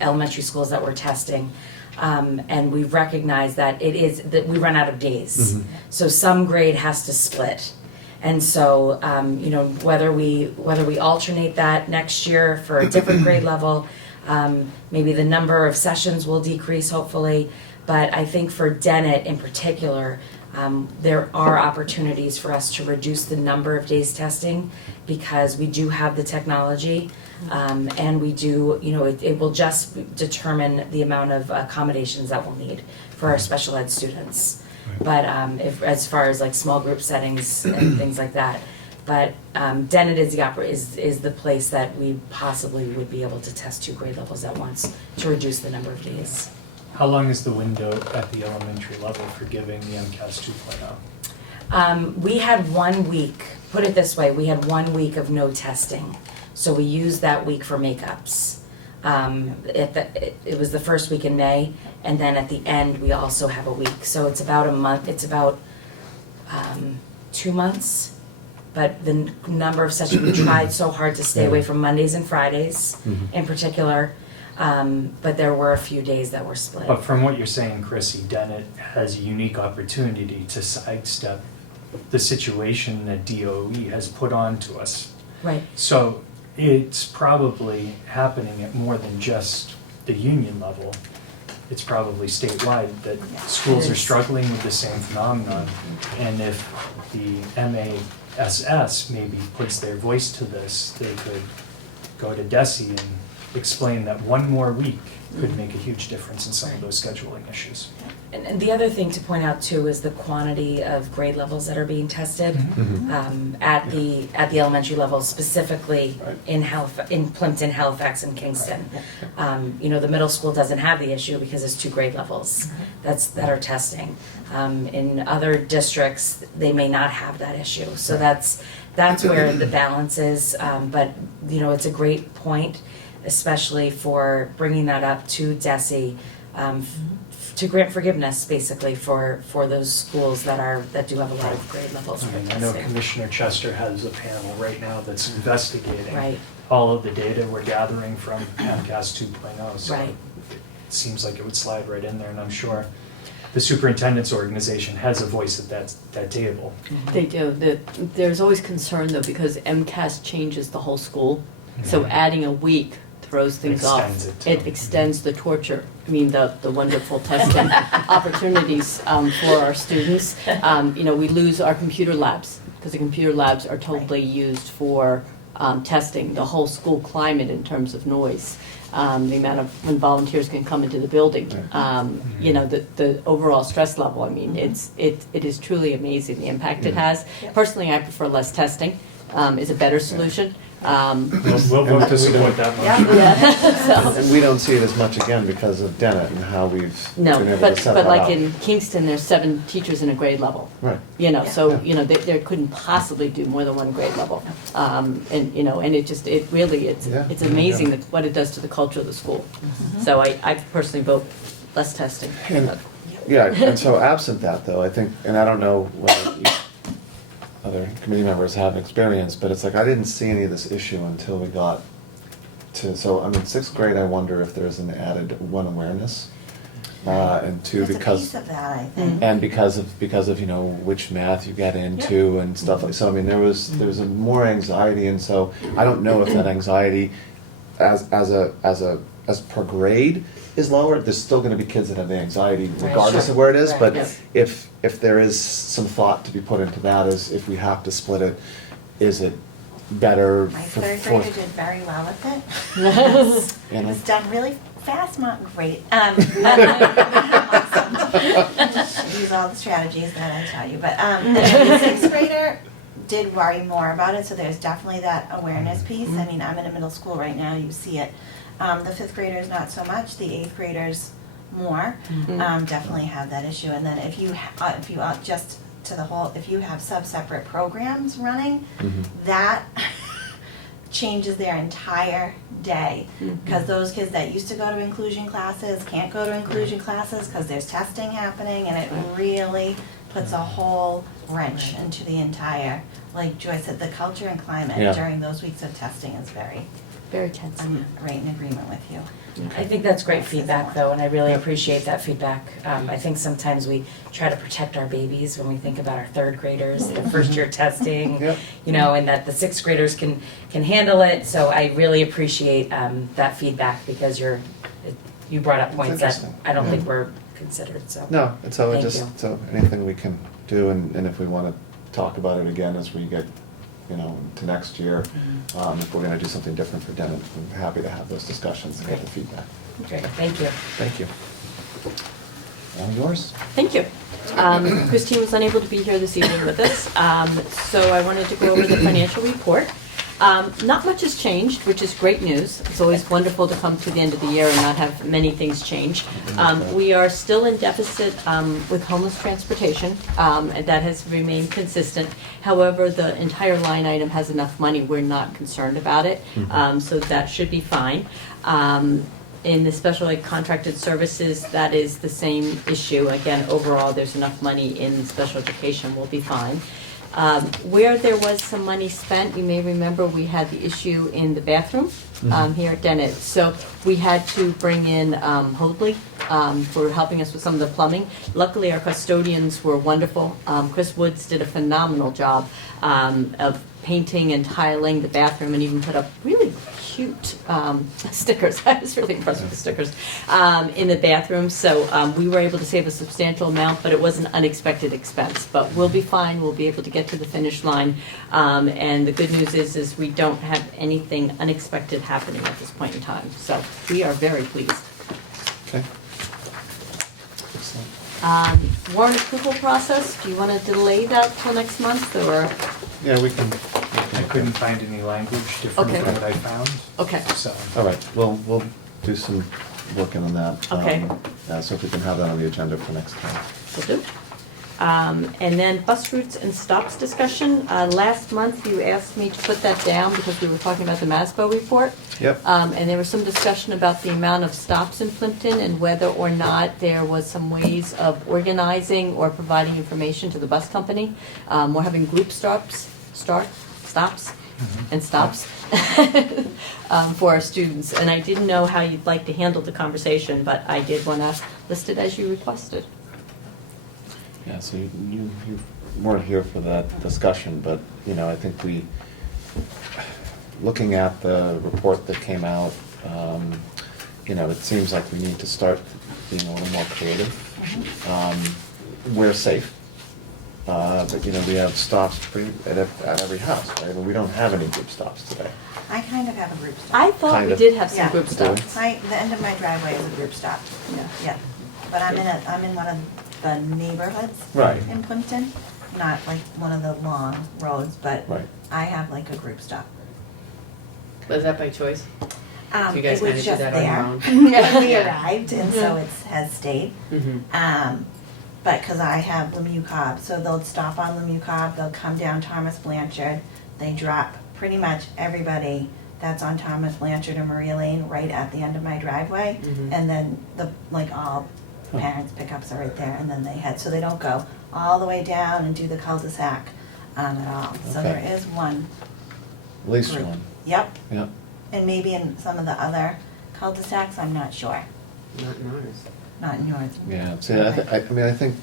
elementary schools that we're testing. And we recognize that that we run out of days. So some grade has to split. And so, whether we alternate that next year for a different grade level, maybe the number of sessions will decrease, hopefully. But I think for Dennett in particular, there are opportunities for us to reduce the number of days testing because we do have the technology, and we do, it will just determine the amount of accommodations that we'll need for our special ed students. But as far as like small group settings and things like that, but Dennett is the place that we possibly would be able to test 2 grade levels at once to reduce the number of days. How long is the window at the elementary level for giving the MCAS 2.0? We had 1 week, put it this way, we had 1 week of no testing. So we used that week for makeups. It was the first week in May, and then at the end, we also have a week. So it's about a month, it's about 2 months but the number of sessions, we tried so hard to stay away from Mondays and Fridays in particular, but there were a few days that were split. But from what you're saying, Chrissy, Dennett has a unique opportunity to sidestep the situation that DOE has put on to us. Right. So it's probably happening at more than just the union level. It's probably statewide that schools are struggling with the same phenomenon. And if the MASS maybe puts their voice to this, they could go to DESE and explain that one more week could make a huge difference in some of those scheduling issues. And the other thing to point out too is the quantity of grade levels that are being tested at the elementary level, specifically Right. in Plimpton, Halifax, and Kingston. You know, the middle school doesn't have the issue because it's 2 grade levels that are testing. In other districts, they may not have that issue. So that's where the balance is. But you know, it's a great point, especially for bringing that up to DESE. To grant forgiveness, basically, for those schools that do have a lot of grade levels for I know testing. Commissioner Chester has a panel right now that's investigating Right. all of the data we're gathering from MCAS 2.0. So Right. it seems like it would slide right in there, and I'm sure the superintendent's organization has a voice at that table. They do. There's always concern though, because MCAS changes the whole school. So adding a week throws things off. Extends it, too. It extends the torture, the wonderful testing opportunities for our students. You know, we lose our computer labs, because the computer labs are totally used for testing the whole school climate in terms of noise. The amount of when volunteers can come into the building, you know, the overall stress level. I mean, it is truly amazing the impact it has. Personally, I prefer less testing. Is a better solution. We'll vote to support that motion. Yeah. So, And we don't see it as much again because of Dennett and how we've no, been able but to set but that like up. in Kingston, there's 7 teachers in a grade level. Right. You know, so Yeah. you know they couldn't possibly do more than one grade level. And you know, and it really it's amazing that what it does to the culture of the school. So I personally vote less testing. And, yeah, and so absent that though, I think, and I don't know whether other committee members have experience, but it's like I didn't see any of this issue until we got to, so I mean, 6th grade, I wonder if there's an added awareness. And 2, It's a because. piece of that, I think. And because of you know which math you get into and stuff like so. I mean there was a more anxiety, and so I don't know if that anxiety, as per grade, is lower. There's still going to be kids that have the anxiety regardless of where it is. Right. But Yes. if there is some thought to be put into that, is if we have to split it, is it better My for 3rd fourth? grader did very well with it. You It know? was done really fast, not great. Use all the strategies that I tell you, but the 6th grader did worry more about it, so there's definitely that awareness piece. I mean, I'm in a middle school right now, you see it. The 5th graders not so much, the 8th graders more, definitely have that issue. And then if you just to the whole, if you have separate programs running, that changes their entire day. Because those kids that used to go to inclusion classes can't go to inclusion classes because there's testing happening, and it really puts a whole wrench into the entire, like Joyce said, the culture and climate Yeah. during those weeks of testing is very, Very tense. I'm right in agreement with you. I think that's great feedback, though, and I really appreciate that feedback. I think sometimes we try to protect our babies when we think about our 3rd graders, their first year testing, Yep. you know, and that the 6th graders can handle it. So I really appreciate that feedback, because you brought up points that interesting. I don't think were considered. So No, and so Thank just you. so anything we can do, and if we want to talk about it again as we get, you know, to next year, if we're going to do something different for Dennett, I'm happy to have those discussions and get the feedback. great, thank you. Thank you. All yours. Thank you. Christine was unable to be here this evening with us, so I wanted to go over the financial report. Not much has changed, which is great news. It's always wonderful to come to the end of the year and not have many things change. We are still in deficit with homeless transportation, and that has remained consistent. However, the entire line item has enough money. We're not concerned about it, so that should be fine. In the special ed contracted services, that is the same issue. Again, overall, there's enough money in special education, we'll be fine. Where there was some money spent, you may remember we had the issue in the bathroom here at Dennett. So we had to bring in Hoadley for helping us with some of the plumbing. Luckily, our custodians were wonderful. Chris Woods did a phenomenal job of painting and tiling the bathroom and even put up really cute stickers. I was really impressed with the stickers in the bathroom. So we were able to save a substantial amount, but it was an unexpected expense. But we'll be fine. We'll be able to get to the finish line. And the good news is we don't have anything unexpected happening at this point in time. So we are very pleased. Okay. Excellent. Warrant approval process, do you want to delay that till next month, or? Yeah, we can. I couldn't find any language different Okay. from what I found, Okay, so. All right, we'll do some working on that. Okay. So if we can have that on the agenda for next time. will do. And then bus routes and stops discussion. Last month, you asked me to put that down because we were talking about the MASBO report. Yep. And there was some discussion about the amount of stops in Plimpton and whether or not there was some ways of organizing or providing information to the bus company. We're having group stops and stops for our students. And I didn't know how you'd like to handle the conversation, but I did want to list it as you requested. Yeah, so you weren't here for that discussion, but, I think looking at the report that came out, it seems like we need to start being a little more creative. We're safe, but, we have stops at every house, right? I mean, we don't have any group stops today. I kind of have a group stop. I thought Kind we of. did have some Yeah. group Do we? stops. The end of my driveway is a group stop. Yeah, but I'm in one of the neighborhoods. Right. In Plimpton, not like one of the long roads, but Right. I have like a group stop. Was that by choice? You guys It was kinda do just that on your there own? when we Yeah. arrived, and so it has stayed. Mm-hmm. But because I have Lemieux Cobb, so they'll stop on Lemieux Cobb, they'll come down Thomas Blanchard, they drop pretty much everybody that's on Thomas Blanchard or Maria Lane right at the end of my driveway, Mhm. and then all parents pickups are right there, and then they head, so they don't go all the way down and do the cul-de-sac at all. So Okay. there is one At least group. one. Yep, Yep. and maybe in some of the other cul-de-sacs, I'm not sure, Not in ours. not in yours. Yeah, see, I think,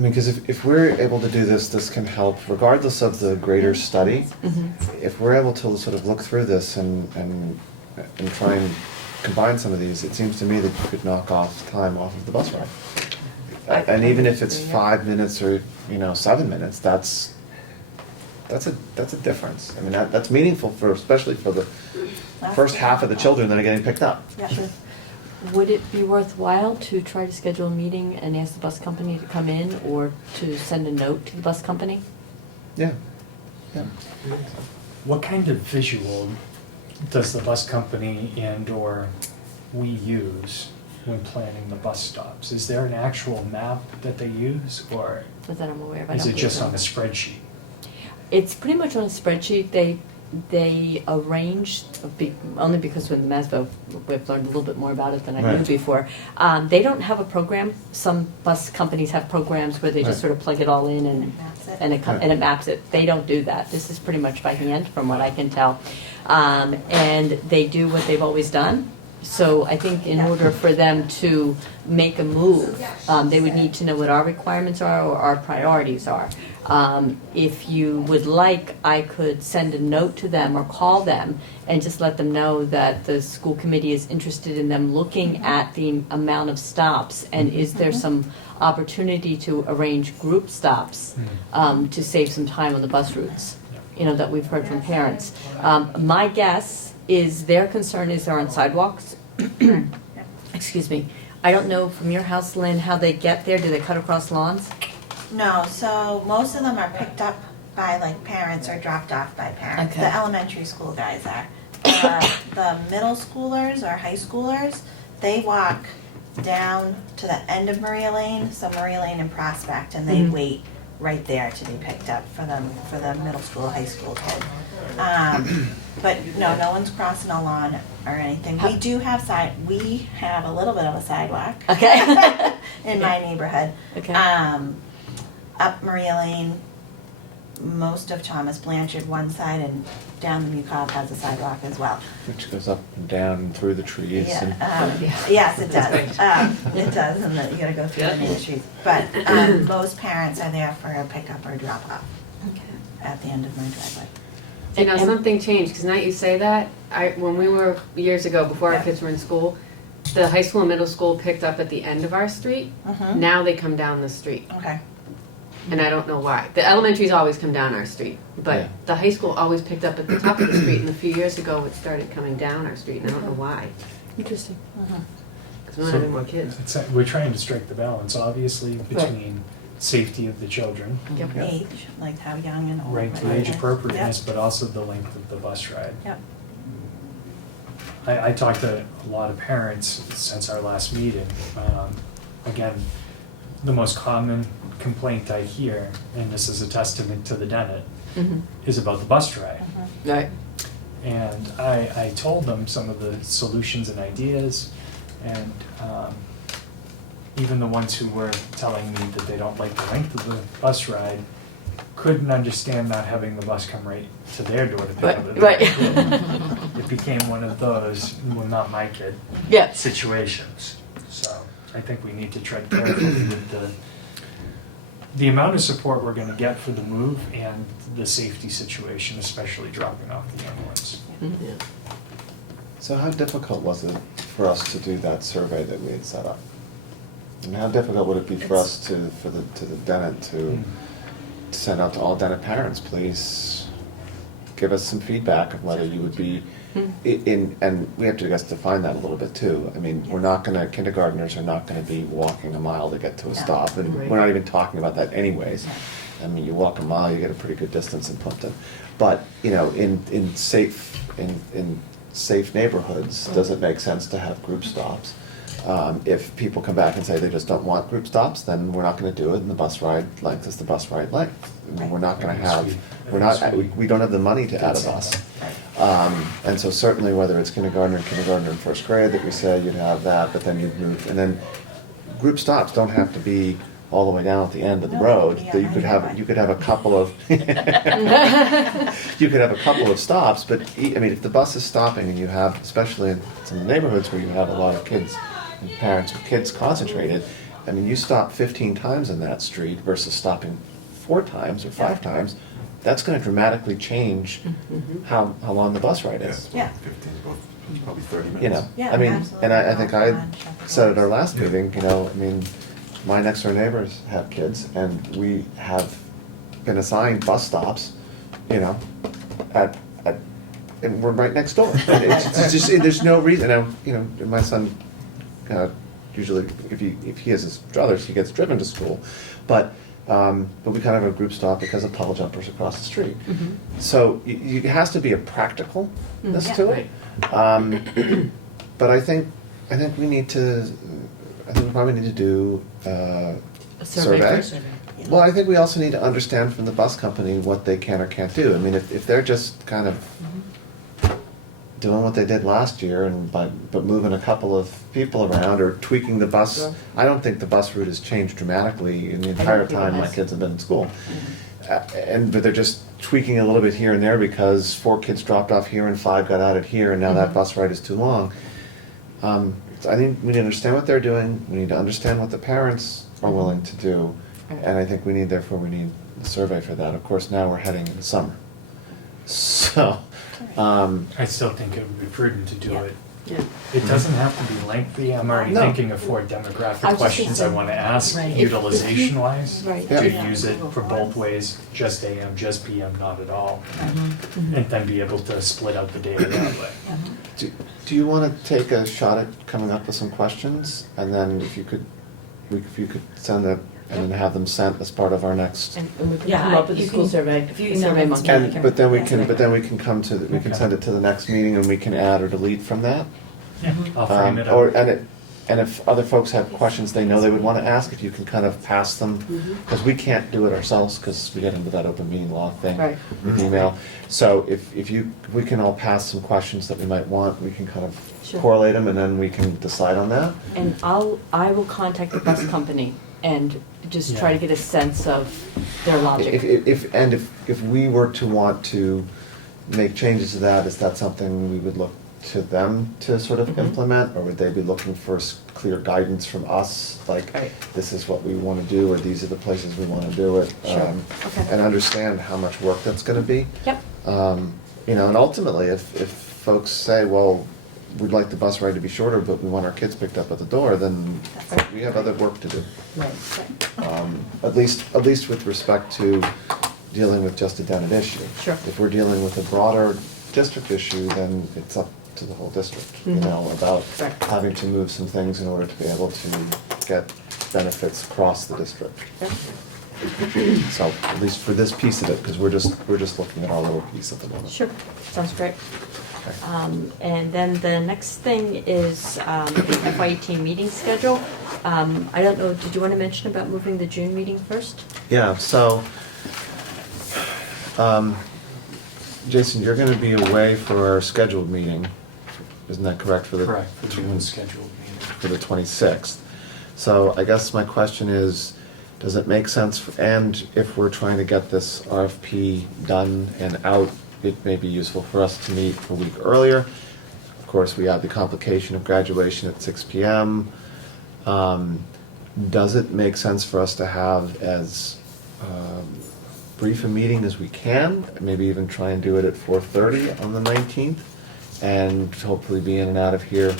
because if we're able to do this, this can help regardless of the greater study. If we're able to sort of look through this and try and combine some of these, it seems to me that you could knock off time off of the bus ride. And even if it's 5 minutes or, 7 minutes, that's a difference. I mean, that's meaningful especially for the first half of the children that are getting picked up. Yep. Would it be worthwhile to try to schedule a meeting and ask the bus company to come in or to send a note to the bus company? Yeah. Yeah. What kind of visual does the bus company and/or we use when planning the bus stops? Is there an actual map that they use, or Not that I'm aware of. I is don't it believe just so. on a spreadsheet? It's pretty much on a spreadsheet. They arrange, only because with the MASBO, we've learned a little bit more about it than I knew Right. before. They don't have a program. Some bus companies have programs where they just Right. sort of plug it all in That's it. and it maps it. They don't do that. This is pretty much by hand, from what I can tell. And they do what they've always done. So I think in order for them to make a move, they would need to know what our requirements are or our priorities are. If you would like, I could send a note to them or call them and just let them know that the school committee is interested in them looking at the amount of stops, and is there some opportunity to arrange group stops to save some time on the bus routes, that we've heard from parents. My guess is their concern is they're on sidewalks. Excuse me. I don't know from your house, Lynn, how they get there. Do they cut across lawns? No, so most of them are picked up by like parents or dropped off by parents. Okay. The elementary school guys are. The middle schoolers or high schoolers, they walk down to the end of Maria Lane, so Maria Lane and Prospect, and they Mhm. wait right there to be picked up for the middle school, high school kid. but no one's crossing a lawn or anything. We do have we have a little bit of a sidewalk. Okay. In my neighborhood. Okay. Up Maria Lane, most of Thomas Blanchard one side, and down the Mucob has a sidewalk as well. Which goes up and down and through the trees. Yeah, And yes, it does. It does, and you gotta go through the main streets. But most parents are there for a pickup or drop off at the end of my driveway. You know, something changed, because now you say that, when we were, years ago, before our kids were in school, the high school and middle school picked up at the end of our street. Mhm. Now they come down the street, Okay. and I don't know why. The elementaries always come down our street, but Yeah. the high school always picked up at the top of the street, and a few years ago it started coming down our street, and I don't know why, Interesting. because we're not having more kids. We're trying to strike the balance, obviously, between safety of the children, Yep. Age, like how young and old. right to age appropriateness, but also the length of the bus ride. Yep. I talked to a lot of parents since our last meeting. Again, the most common complaint I hear, and this is a testament to the Dennett, Mhm. is about the bus ride. Right. And I told them some of the solutions and ideas, and even the ones who were telling me that they don't like the length of the bus ride couldn't understand not having the bus come right to their door to pick up the Right. kid. It became one of those, well, not my kid, Yeah. situations. So I think we need to tread carefully with the amount of support we're gonna get for the move and the safety situation, especially dropping off the young ones. Mhm. So how difficult was it for us to do that survey that we had set up? And how difficult would it be for us to the Dennett to send out to all Dennett parents, please give us some feedback of whether you would be and we have to, I guess, define that a little bit too. I mean, kindergartners are not gonna be walking a mile to get to a stop, and Right. we're not even talking about that anyways. I mean, you walk a mile, you get a pretty good distance in Plimpton. But, you know, in safe neighborhoods, does it make sense to have group stops? If people come back and say they just don't want group stops, then we're not gonna do it, and the bus ride length is the bus ride length. I mean, we're not gonna have, we don't have the money to add a bus. And so certainly whether it's kindergarten and first grade that we say you'd have that, but then you'd move, and then group stops don't have to be all the way down at the end of the No, road. yeah, That you could have a couple of you could have a couple of stops, but I mean, if the bus is stopping and you have, especially in some neighborhoods where you have a lot of kids and parents with kids concentrated, I mean, you stop 15 times in that street versus stopping 4 times or 5 times, that's gonna dramatically change how long the bus ride is. Yeah. 15, about probably 30 minutes. You know, Yeah, I mean, absolutely. and I think I Go on, shut the said at our doors. last meeting, you know, I mean, my next door neighbors have kids, and we have been assigned bus stops, you know, and we're right next door. And it's just, there's no reason, you know, my son, usually, if he has his druthers, he gets driven to school, but we kind of have a group stop because of puddle jumpers across the street. So it has to be a practicalness to it. But I think we need to, we probably need to do a survey. Well, I think we also need to understand from the bus company what they can or can't do. I mean, if they're just kind of doing what they did last year and but moving a couple of people around or tweaking the bus, Yeah. I don't think the bus route has changed dramatically in the entire think it time my has. kids have been in school. But they're just tweaking a little bit here and there because 4 kids dropped off here and 5 got out at here, and now that bus ride is too long. So I think we need to understand what they're doing. We need to understand what the parents are willing to do, and I think we need a survey for that. Of course, now we're heading into summer, so. I still think it would be prudent to do Yeah. it. Yeah. It doesn't have to be lengthy. I'm already No. thinking of 4 I was demographic just questions I gonna say- want to ask, Right. utilization wise. Right. Yeah. To use it for both ways, just AM, just PM, not at all. And then be able to split out the data that way. Do you want to take a shot at coming up with some questions, and then if you could send and then have them sent as part of our next. And we can Yeah, come up with a you school can- survey, if you email survey them monkey. to me. And, but then we can come to, we can Okay. send it to the next meeting, and we can add or delete from that. Yeah, I'll frame it Or, up. and And if other folks have questions they know they would want to ask, if you can kind of pass them, because we can't do it ourselves, because we get into that open meeting law thing Right. with email. So if we can all pass some questions that we might want, we can kind of Sure. correlate them, and then we can decide on that. And I will contact the bus company and just try to get a sense of their logic. If we were to want to make changes to that, is that something we would look to them to sort of implement, or would they be looking for clear guidance from us, like, Right. this is what we want to do, or these are the places we want to do it? Sure. Okay. And understand how much work that's going to be. Yep. And ultimately, if folks say, well, we'd like the bus ride to be shorter, but we want our kids picked up at the door, then we have other work to do. Right. At least with respect to dealing with just a Dennett issue. Sure. If we're dealing with a broader district issue, then it's up to the whole district, about Right. having to move some things in order to be able to get benefits across the district. Yep. So, at least for this piece of it, because we're just looking at our little piece at the moment. Sure, sounds great. Okay. And then the next thing is the FY18 meeting schedule. I don't know, did you want to mention about moving the June meeting first? Yeah, so, Jason, you're gonna be away for our scheduled meeting, isn't that correct, for the? Correct, for June scheduled meeting. For the 26th. So I guess my question is, does it make sense, and if we're trying to get this RFP done and out, it may be useful for us to meet a week earlier. Of course, we have the complication of graduation at 6 p.m. Does it make sense for us to have as brief a meeting as we can, maybe even try and do it at 4:30 on the 19th, and hopefully be in and out of here?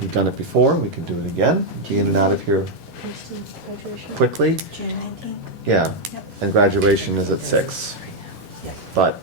We've done it before, we can do it again, be in and out of here quickly. June 19th? Yeah, Yep. and graduation is at 6. Yep. But,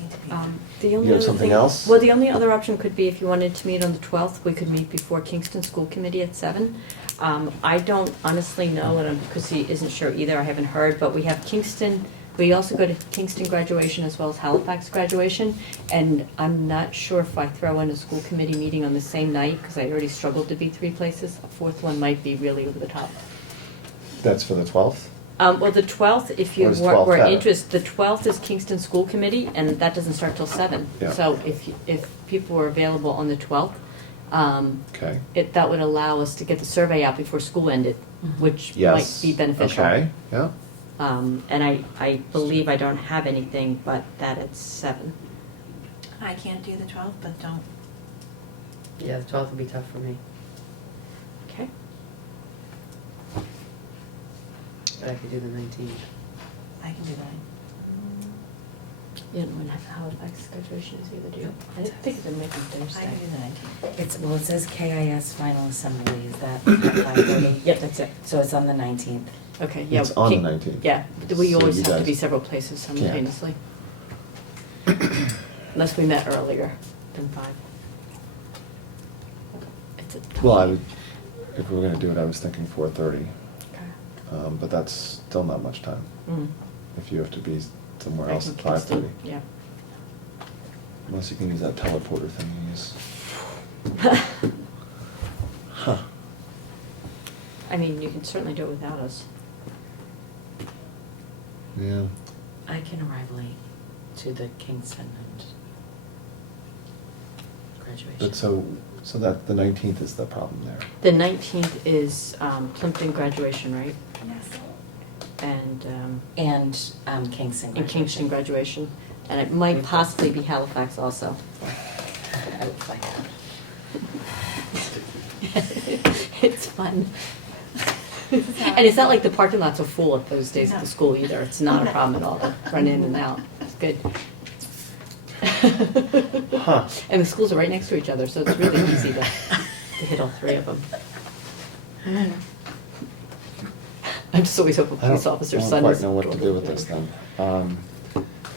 Need to be The only You have other something thing- else? Well, the only other option could be if you wanted to meet on the 12th, we could meet before Kingston School Committee at 7. I don't honestly know, and Chrissy isn't sure either, I haven't heard, but we have Kingston, we also go to Kingston graduation as well as Halifax graduation, and I'm not sure if I throw in a school committee meeting on the same night, because I already struggled to be 3 places. A fourth one might be really over the top. that's for the 12th? Well, the 12th, if you Or is were 12th better? interested, the 12th is Kingston School Committee, and that doesn't start till 7. Yeah. So if people were available on the 12th, Okay. that would allow us to get the survey out before school ended, which might Yes. be beneficial. Okay, yeah. And I believe I don't have anything but that at 7. I can't do the 12th, but don't. Yeah, the 12th would be tough for me, Okay? but I could do the 19th. I can do that. You don't want to have Halifax graduation is either, do you? I didn't think they're making I Thursday. can do the 19th. Well, it says KIS final assembly, is that at 5:30? Yep, that's it. So it's on the 19th. Okay, yeah. It's on the King- 19th. Yeah, we So always you have to guys be several places can't. simultaneously. Unless we met earlier than 5. It's a tough Well, meeting. if we were gonna do it, I was thinking 4:30, Okay. but that's still not much time, Mm. if you have to be somewhere Back else in at Kingston, 5:30. Yeah. Unless you can use that teleporter thing you use. Huh. I mean, you can certainly do it without us. Yeah. I can arrive late to the Kingston and graduation. But so that the 19th is the problem there. The 19th is Plimpton graduation, right? Yes. And Kingston and Kingston graduation. And it might possibly be Halifax also. I will find out. It's fun. And it's not like the parking lots are full at those days at the school either. It's not a problem at all to run in and out. It's good. Huh. And the schools are right next to each other, so it's really easy to hit all 3 of them. I'm just always hope a I police don't officer's son quite is. know what to do with this then.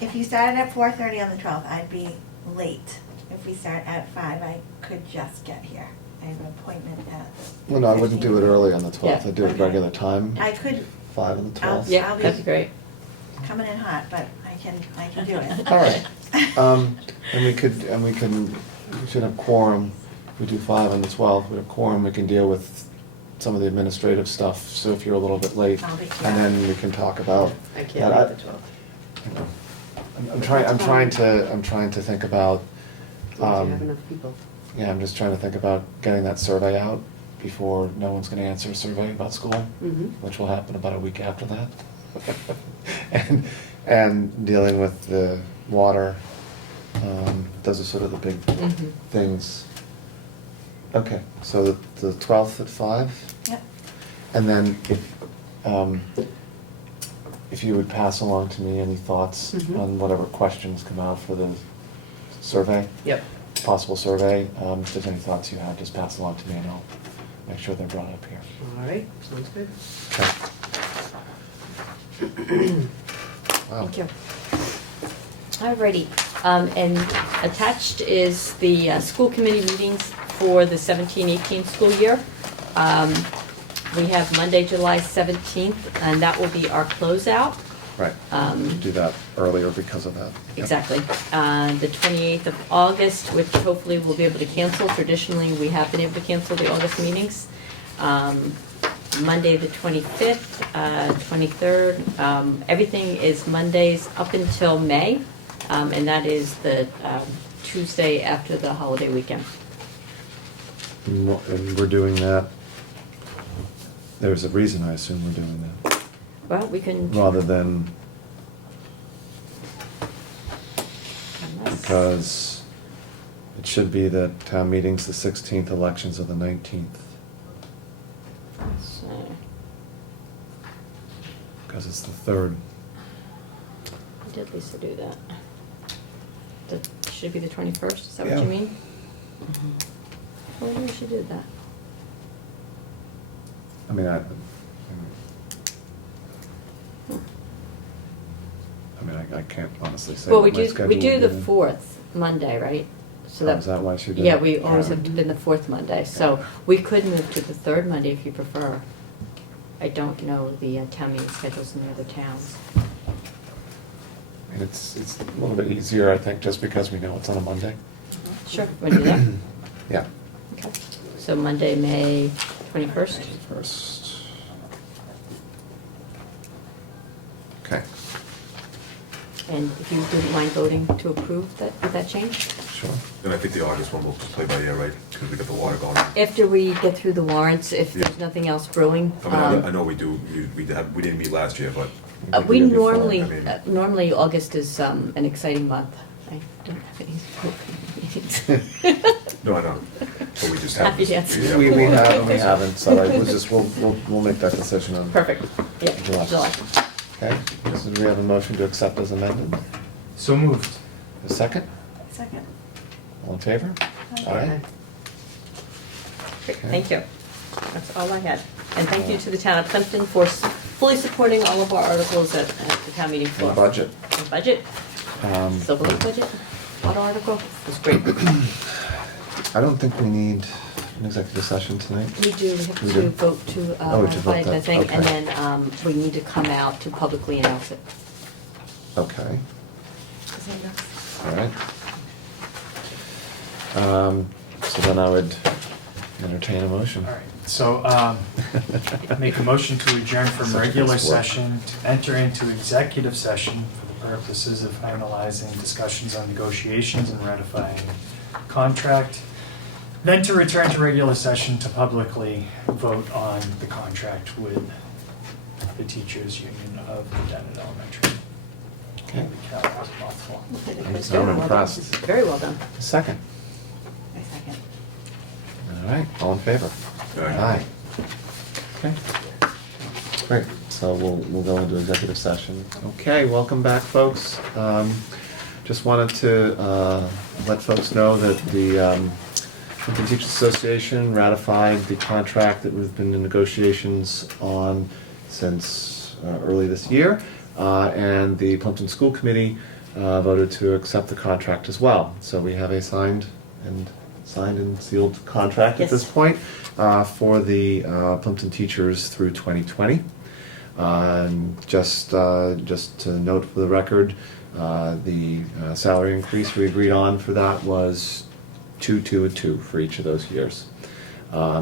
If you started at 4:30 on the 12th, I'd be late. If we start at 5, I could just get here. I have an appointment at. Well, no, I wouldn't do it 15. early on the 12th. Yeah. I'd do it Okay. regular time, I could 5 on the 12th. Yeah, that'd be great. come in hot, but I can do it. All right. And we should have quorum we do 5 on the 12th, we have quorum, we can deal with some of the administrative stuff, so if you're a little bit late, I'll be- and then we can talk about. I that. can't make the 12th. You know, I'm trying to think about, As long as you have enough people. yeah, I'm just trying to think about getting that survey out before no one's gonna answer a survey about school, Mm-hmm. which will happen about a week after that. And dealing with the water, those are sort of the big Mhm. things. Okay, so the 12th at 5? Yep. And then if you would pass along to me any thoughts Mhm. on whatever questions come out for the survey, Yep. possible survey, if there's any thoughts you have, just pass along to me and I'll make sure they're brought up here. All right, sounds good. Okay. Wow. Thank you. Alrighty, and attached is the school committee meetings for the 17-18 school year. We have Monday, July 17th, and that will be our closeout. Right, Um, do that earlier because of that. Yep. Exactly. The 28th of August, which hopefully we'll be able to cancel. Traditionally, we have been able to cancel the August meetings. Monday, the 25th, 23rd, everything is Mondays up until May, and that is the Tuesday after the holiday weekend. And we're doing that, there's a reason I assume we're doing that, Well, we can. rather than, unless- because it should be that town meeting's the 16th, elections are the 19th, So, because it's the 3rd. I did Lisa do that. That should be the 21st, is that what Yeah. you mean? Well, maybe we should do that. I mean, I can't honestly say Well, what we my do, schedule we do will the be. 4th Monday, right? So Oh, is that why she did Yeah, it? we always Yeah. have been the 4th Monday, so we could move to the 3rd Monday if you prefer. I don't know the town meeting schedules in the other towns. And it's a little bit easier, I think, just because we know it's on a Monday. Sure, want to do that? Yeah. Okay. So Monday, May 21st? First. Okay, And if you didn't mind voting to approve that, with that change? sure. And I think the August one will just play by ear, right? Because we got the water going. After we get through the warrants, if there's Yeah. nothing else brewing. I know we do, we didn't meet last year, but We The year before, normally, I mean- normally August is an exciting month. I don't have any school meetings. no, I know. But we just haven't. Happy dance. yeah. We have and we haven't, so we'll just, we'll make that decision on. Perfect, yeah, July. July. Okay, so do we have a motion to accept as amended? So moved. A second? Second. All in favor? Aye. Great, thank you. That's all I had. And thank you to the town of Plimpton for fully supporting all of our articles at the town meeting floor. And budget. And budget, silver lake budget, water article, it was great. I don't think we need an executive session tonight. We do, we have We to do. vote to Oh, we have to vote ratify the that, thing, and okay. then we need to come out to publicly announce it. Okay, Is that enough? all right. So then I would entertain a motion. All right, so make a motion to adjourn from Such regular nice work. session to enter into executive session for the purposes of finalizing discussions on negotiations and ratifying contract. Then to return to regular session to publicly vote on the contract with the teachers' union of the Dennett Elementary. Okay. Holy cow, that was a mouthful. So I'm impressed. Very well done. Second. I second. All right, all in favor? Aye. Okay. Great, so we'll go into executive session. Okay, welcome back, folks. Just wanted to let folks know that the Plimpton Teachers Association ratified the contract that we've been in negotiations on since early this year. And the Plimpton School Committee voted to accept the contract as well. So we have a signed and sealed contract at Yes. this point for the Plimpton teachers through 2020. Just to note for the record, the salary increase we agreed on for that was 2, 2, and 2 for each of those years. I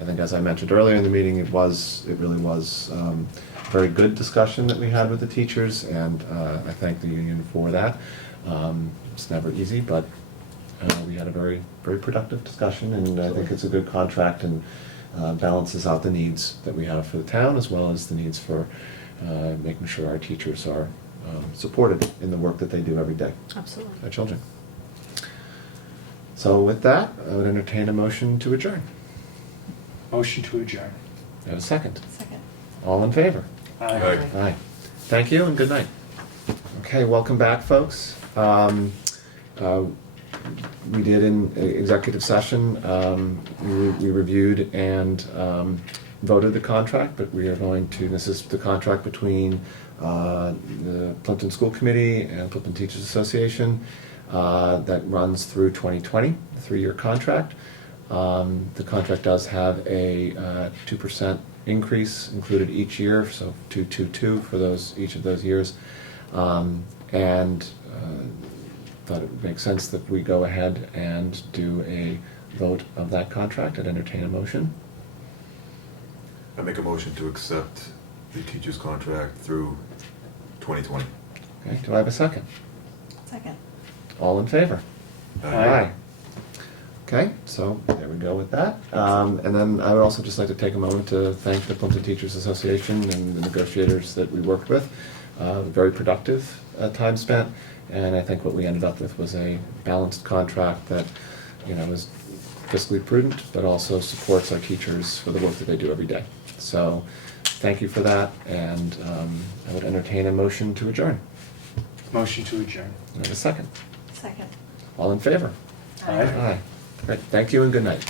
think as I mentioned earlier in the meeting, it really was very good discussion that we had with the teachers, and I thank the union for that. It's never easy, but we had a very, very productive discussion, and I think it's a good contract and balances out the needs that we have for the town, as well as the needs for making sure our teachers are supported in the work that they do every day. Absolutely. Our children. So with that, I would entertain a motion to adjourn. Motion to adjourn. I have a second. Second. All in favor? Aye. Aye. Thank you and good night. Okay, welcome back, folks. We did in executive session, we reviewed and voted the contract, but we are going to, this is the contract between the Plimpton School Committee and Plimpton Teachers Association that runs through 2020, the 3-year contract. The contract does have a 2% increase included each year, so 222 for each of those years. Thought it would make sense that we go ahead and do a vote of that contract. I'd entertain a motion. I make a motion to accept the teacher's contract through 2020. Okay, do I have a second? Second. All in favor? Aye. Okay, so there we go with that. And then I would also just like to take a moment to thank the Plimpton Teachers Association and the negotiators that we worked with. Very productive time spent, and I think what we ended up with was a balanced contract that, is fiscally prudent, but also supports our teachers for the work that they do every day. So, thank you for that, and I would entertain a motion to adjourn. Motion to adjourn. And a second. Second. All in favor? Aye. Aye. Great, thank you and good night.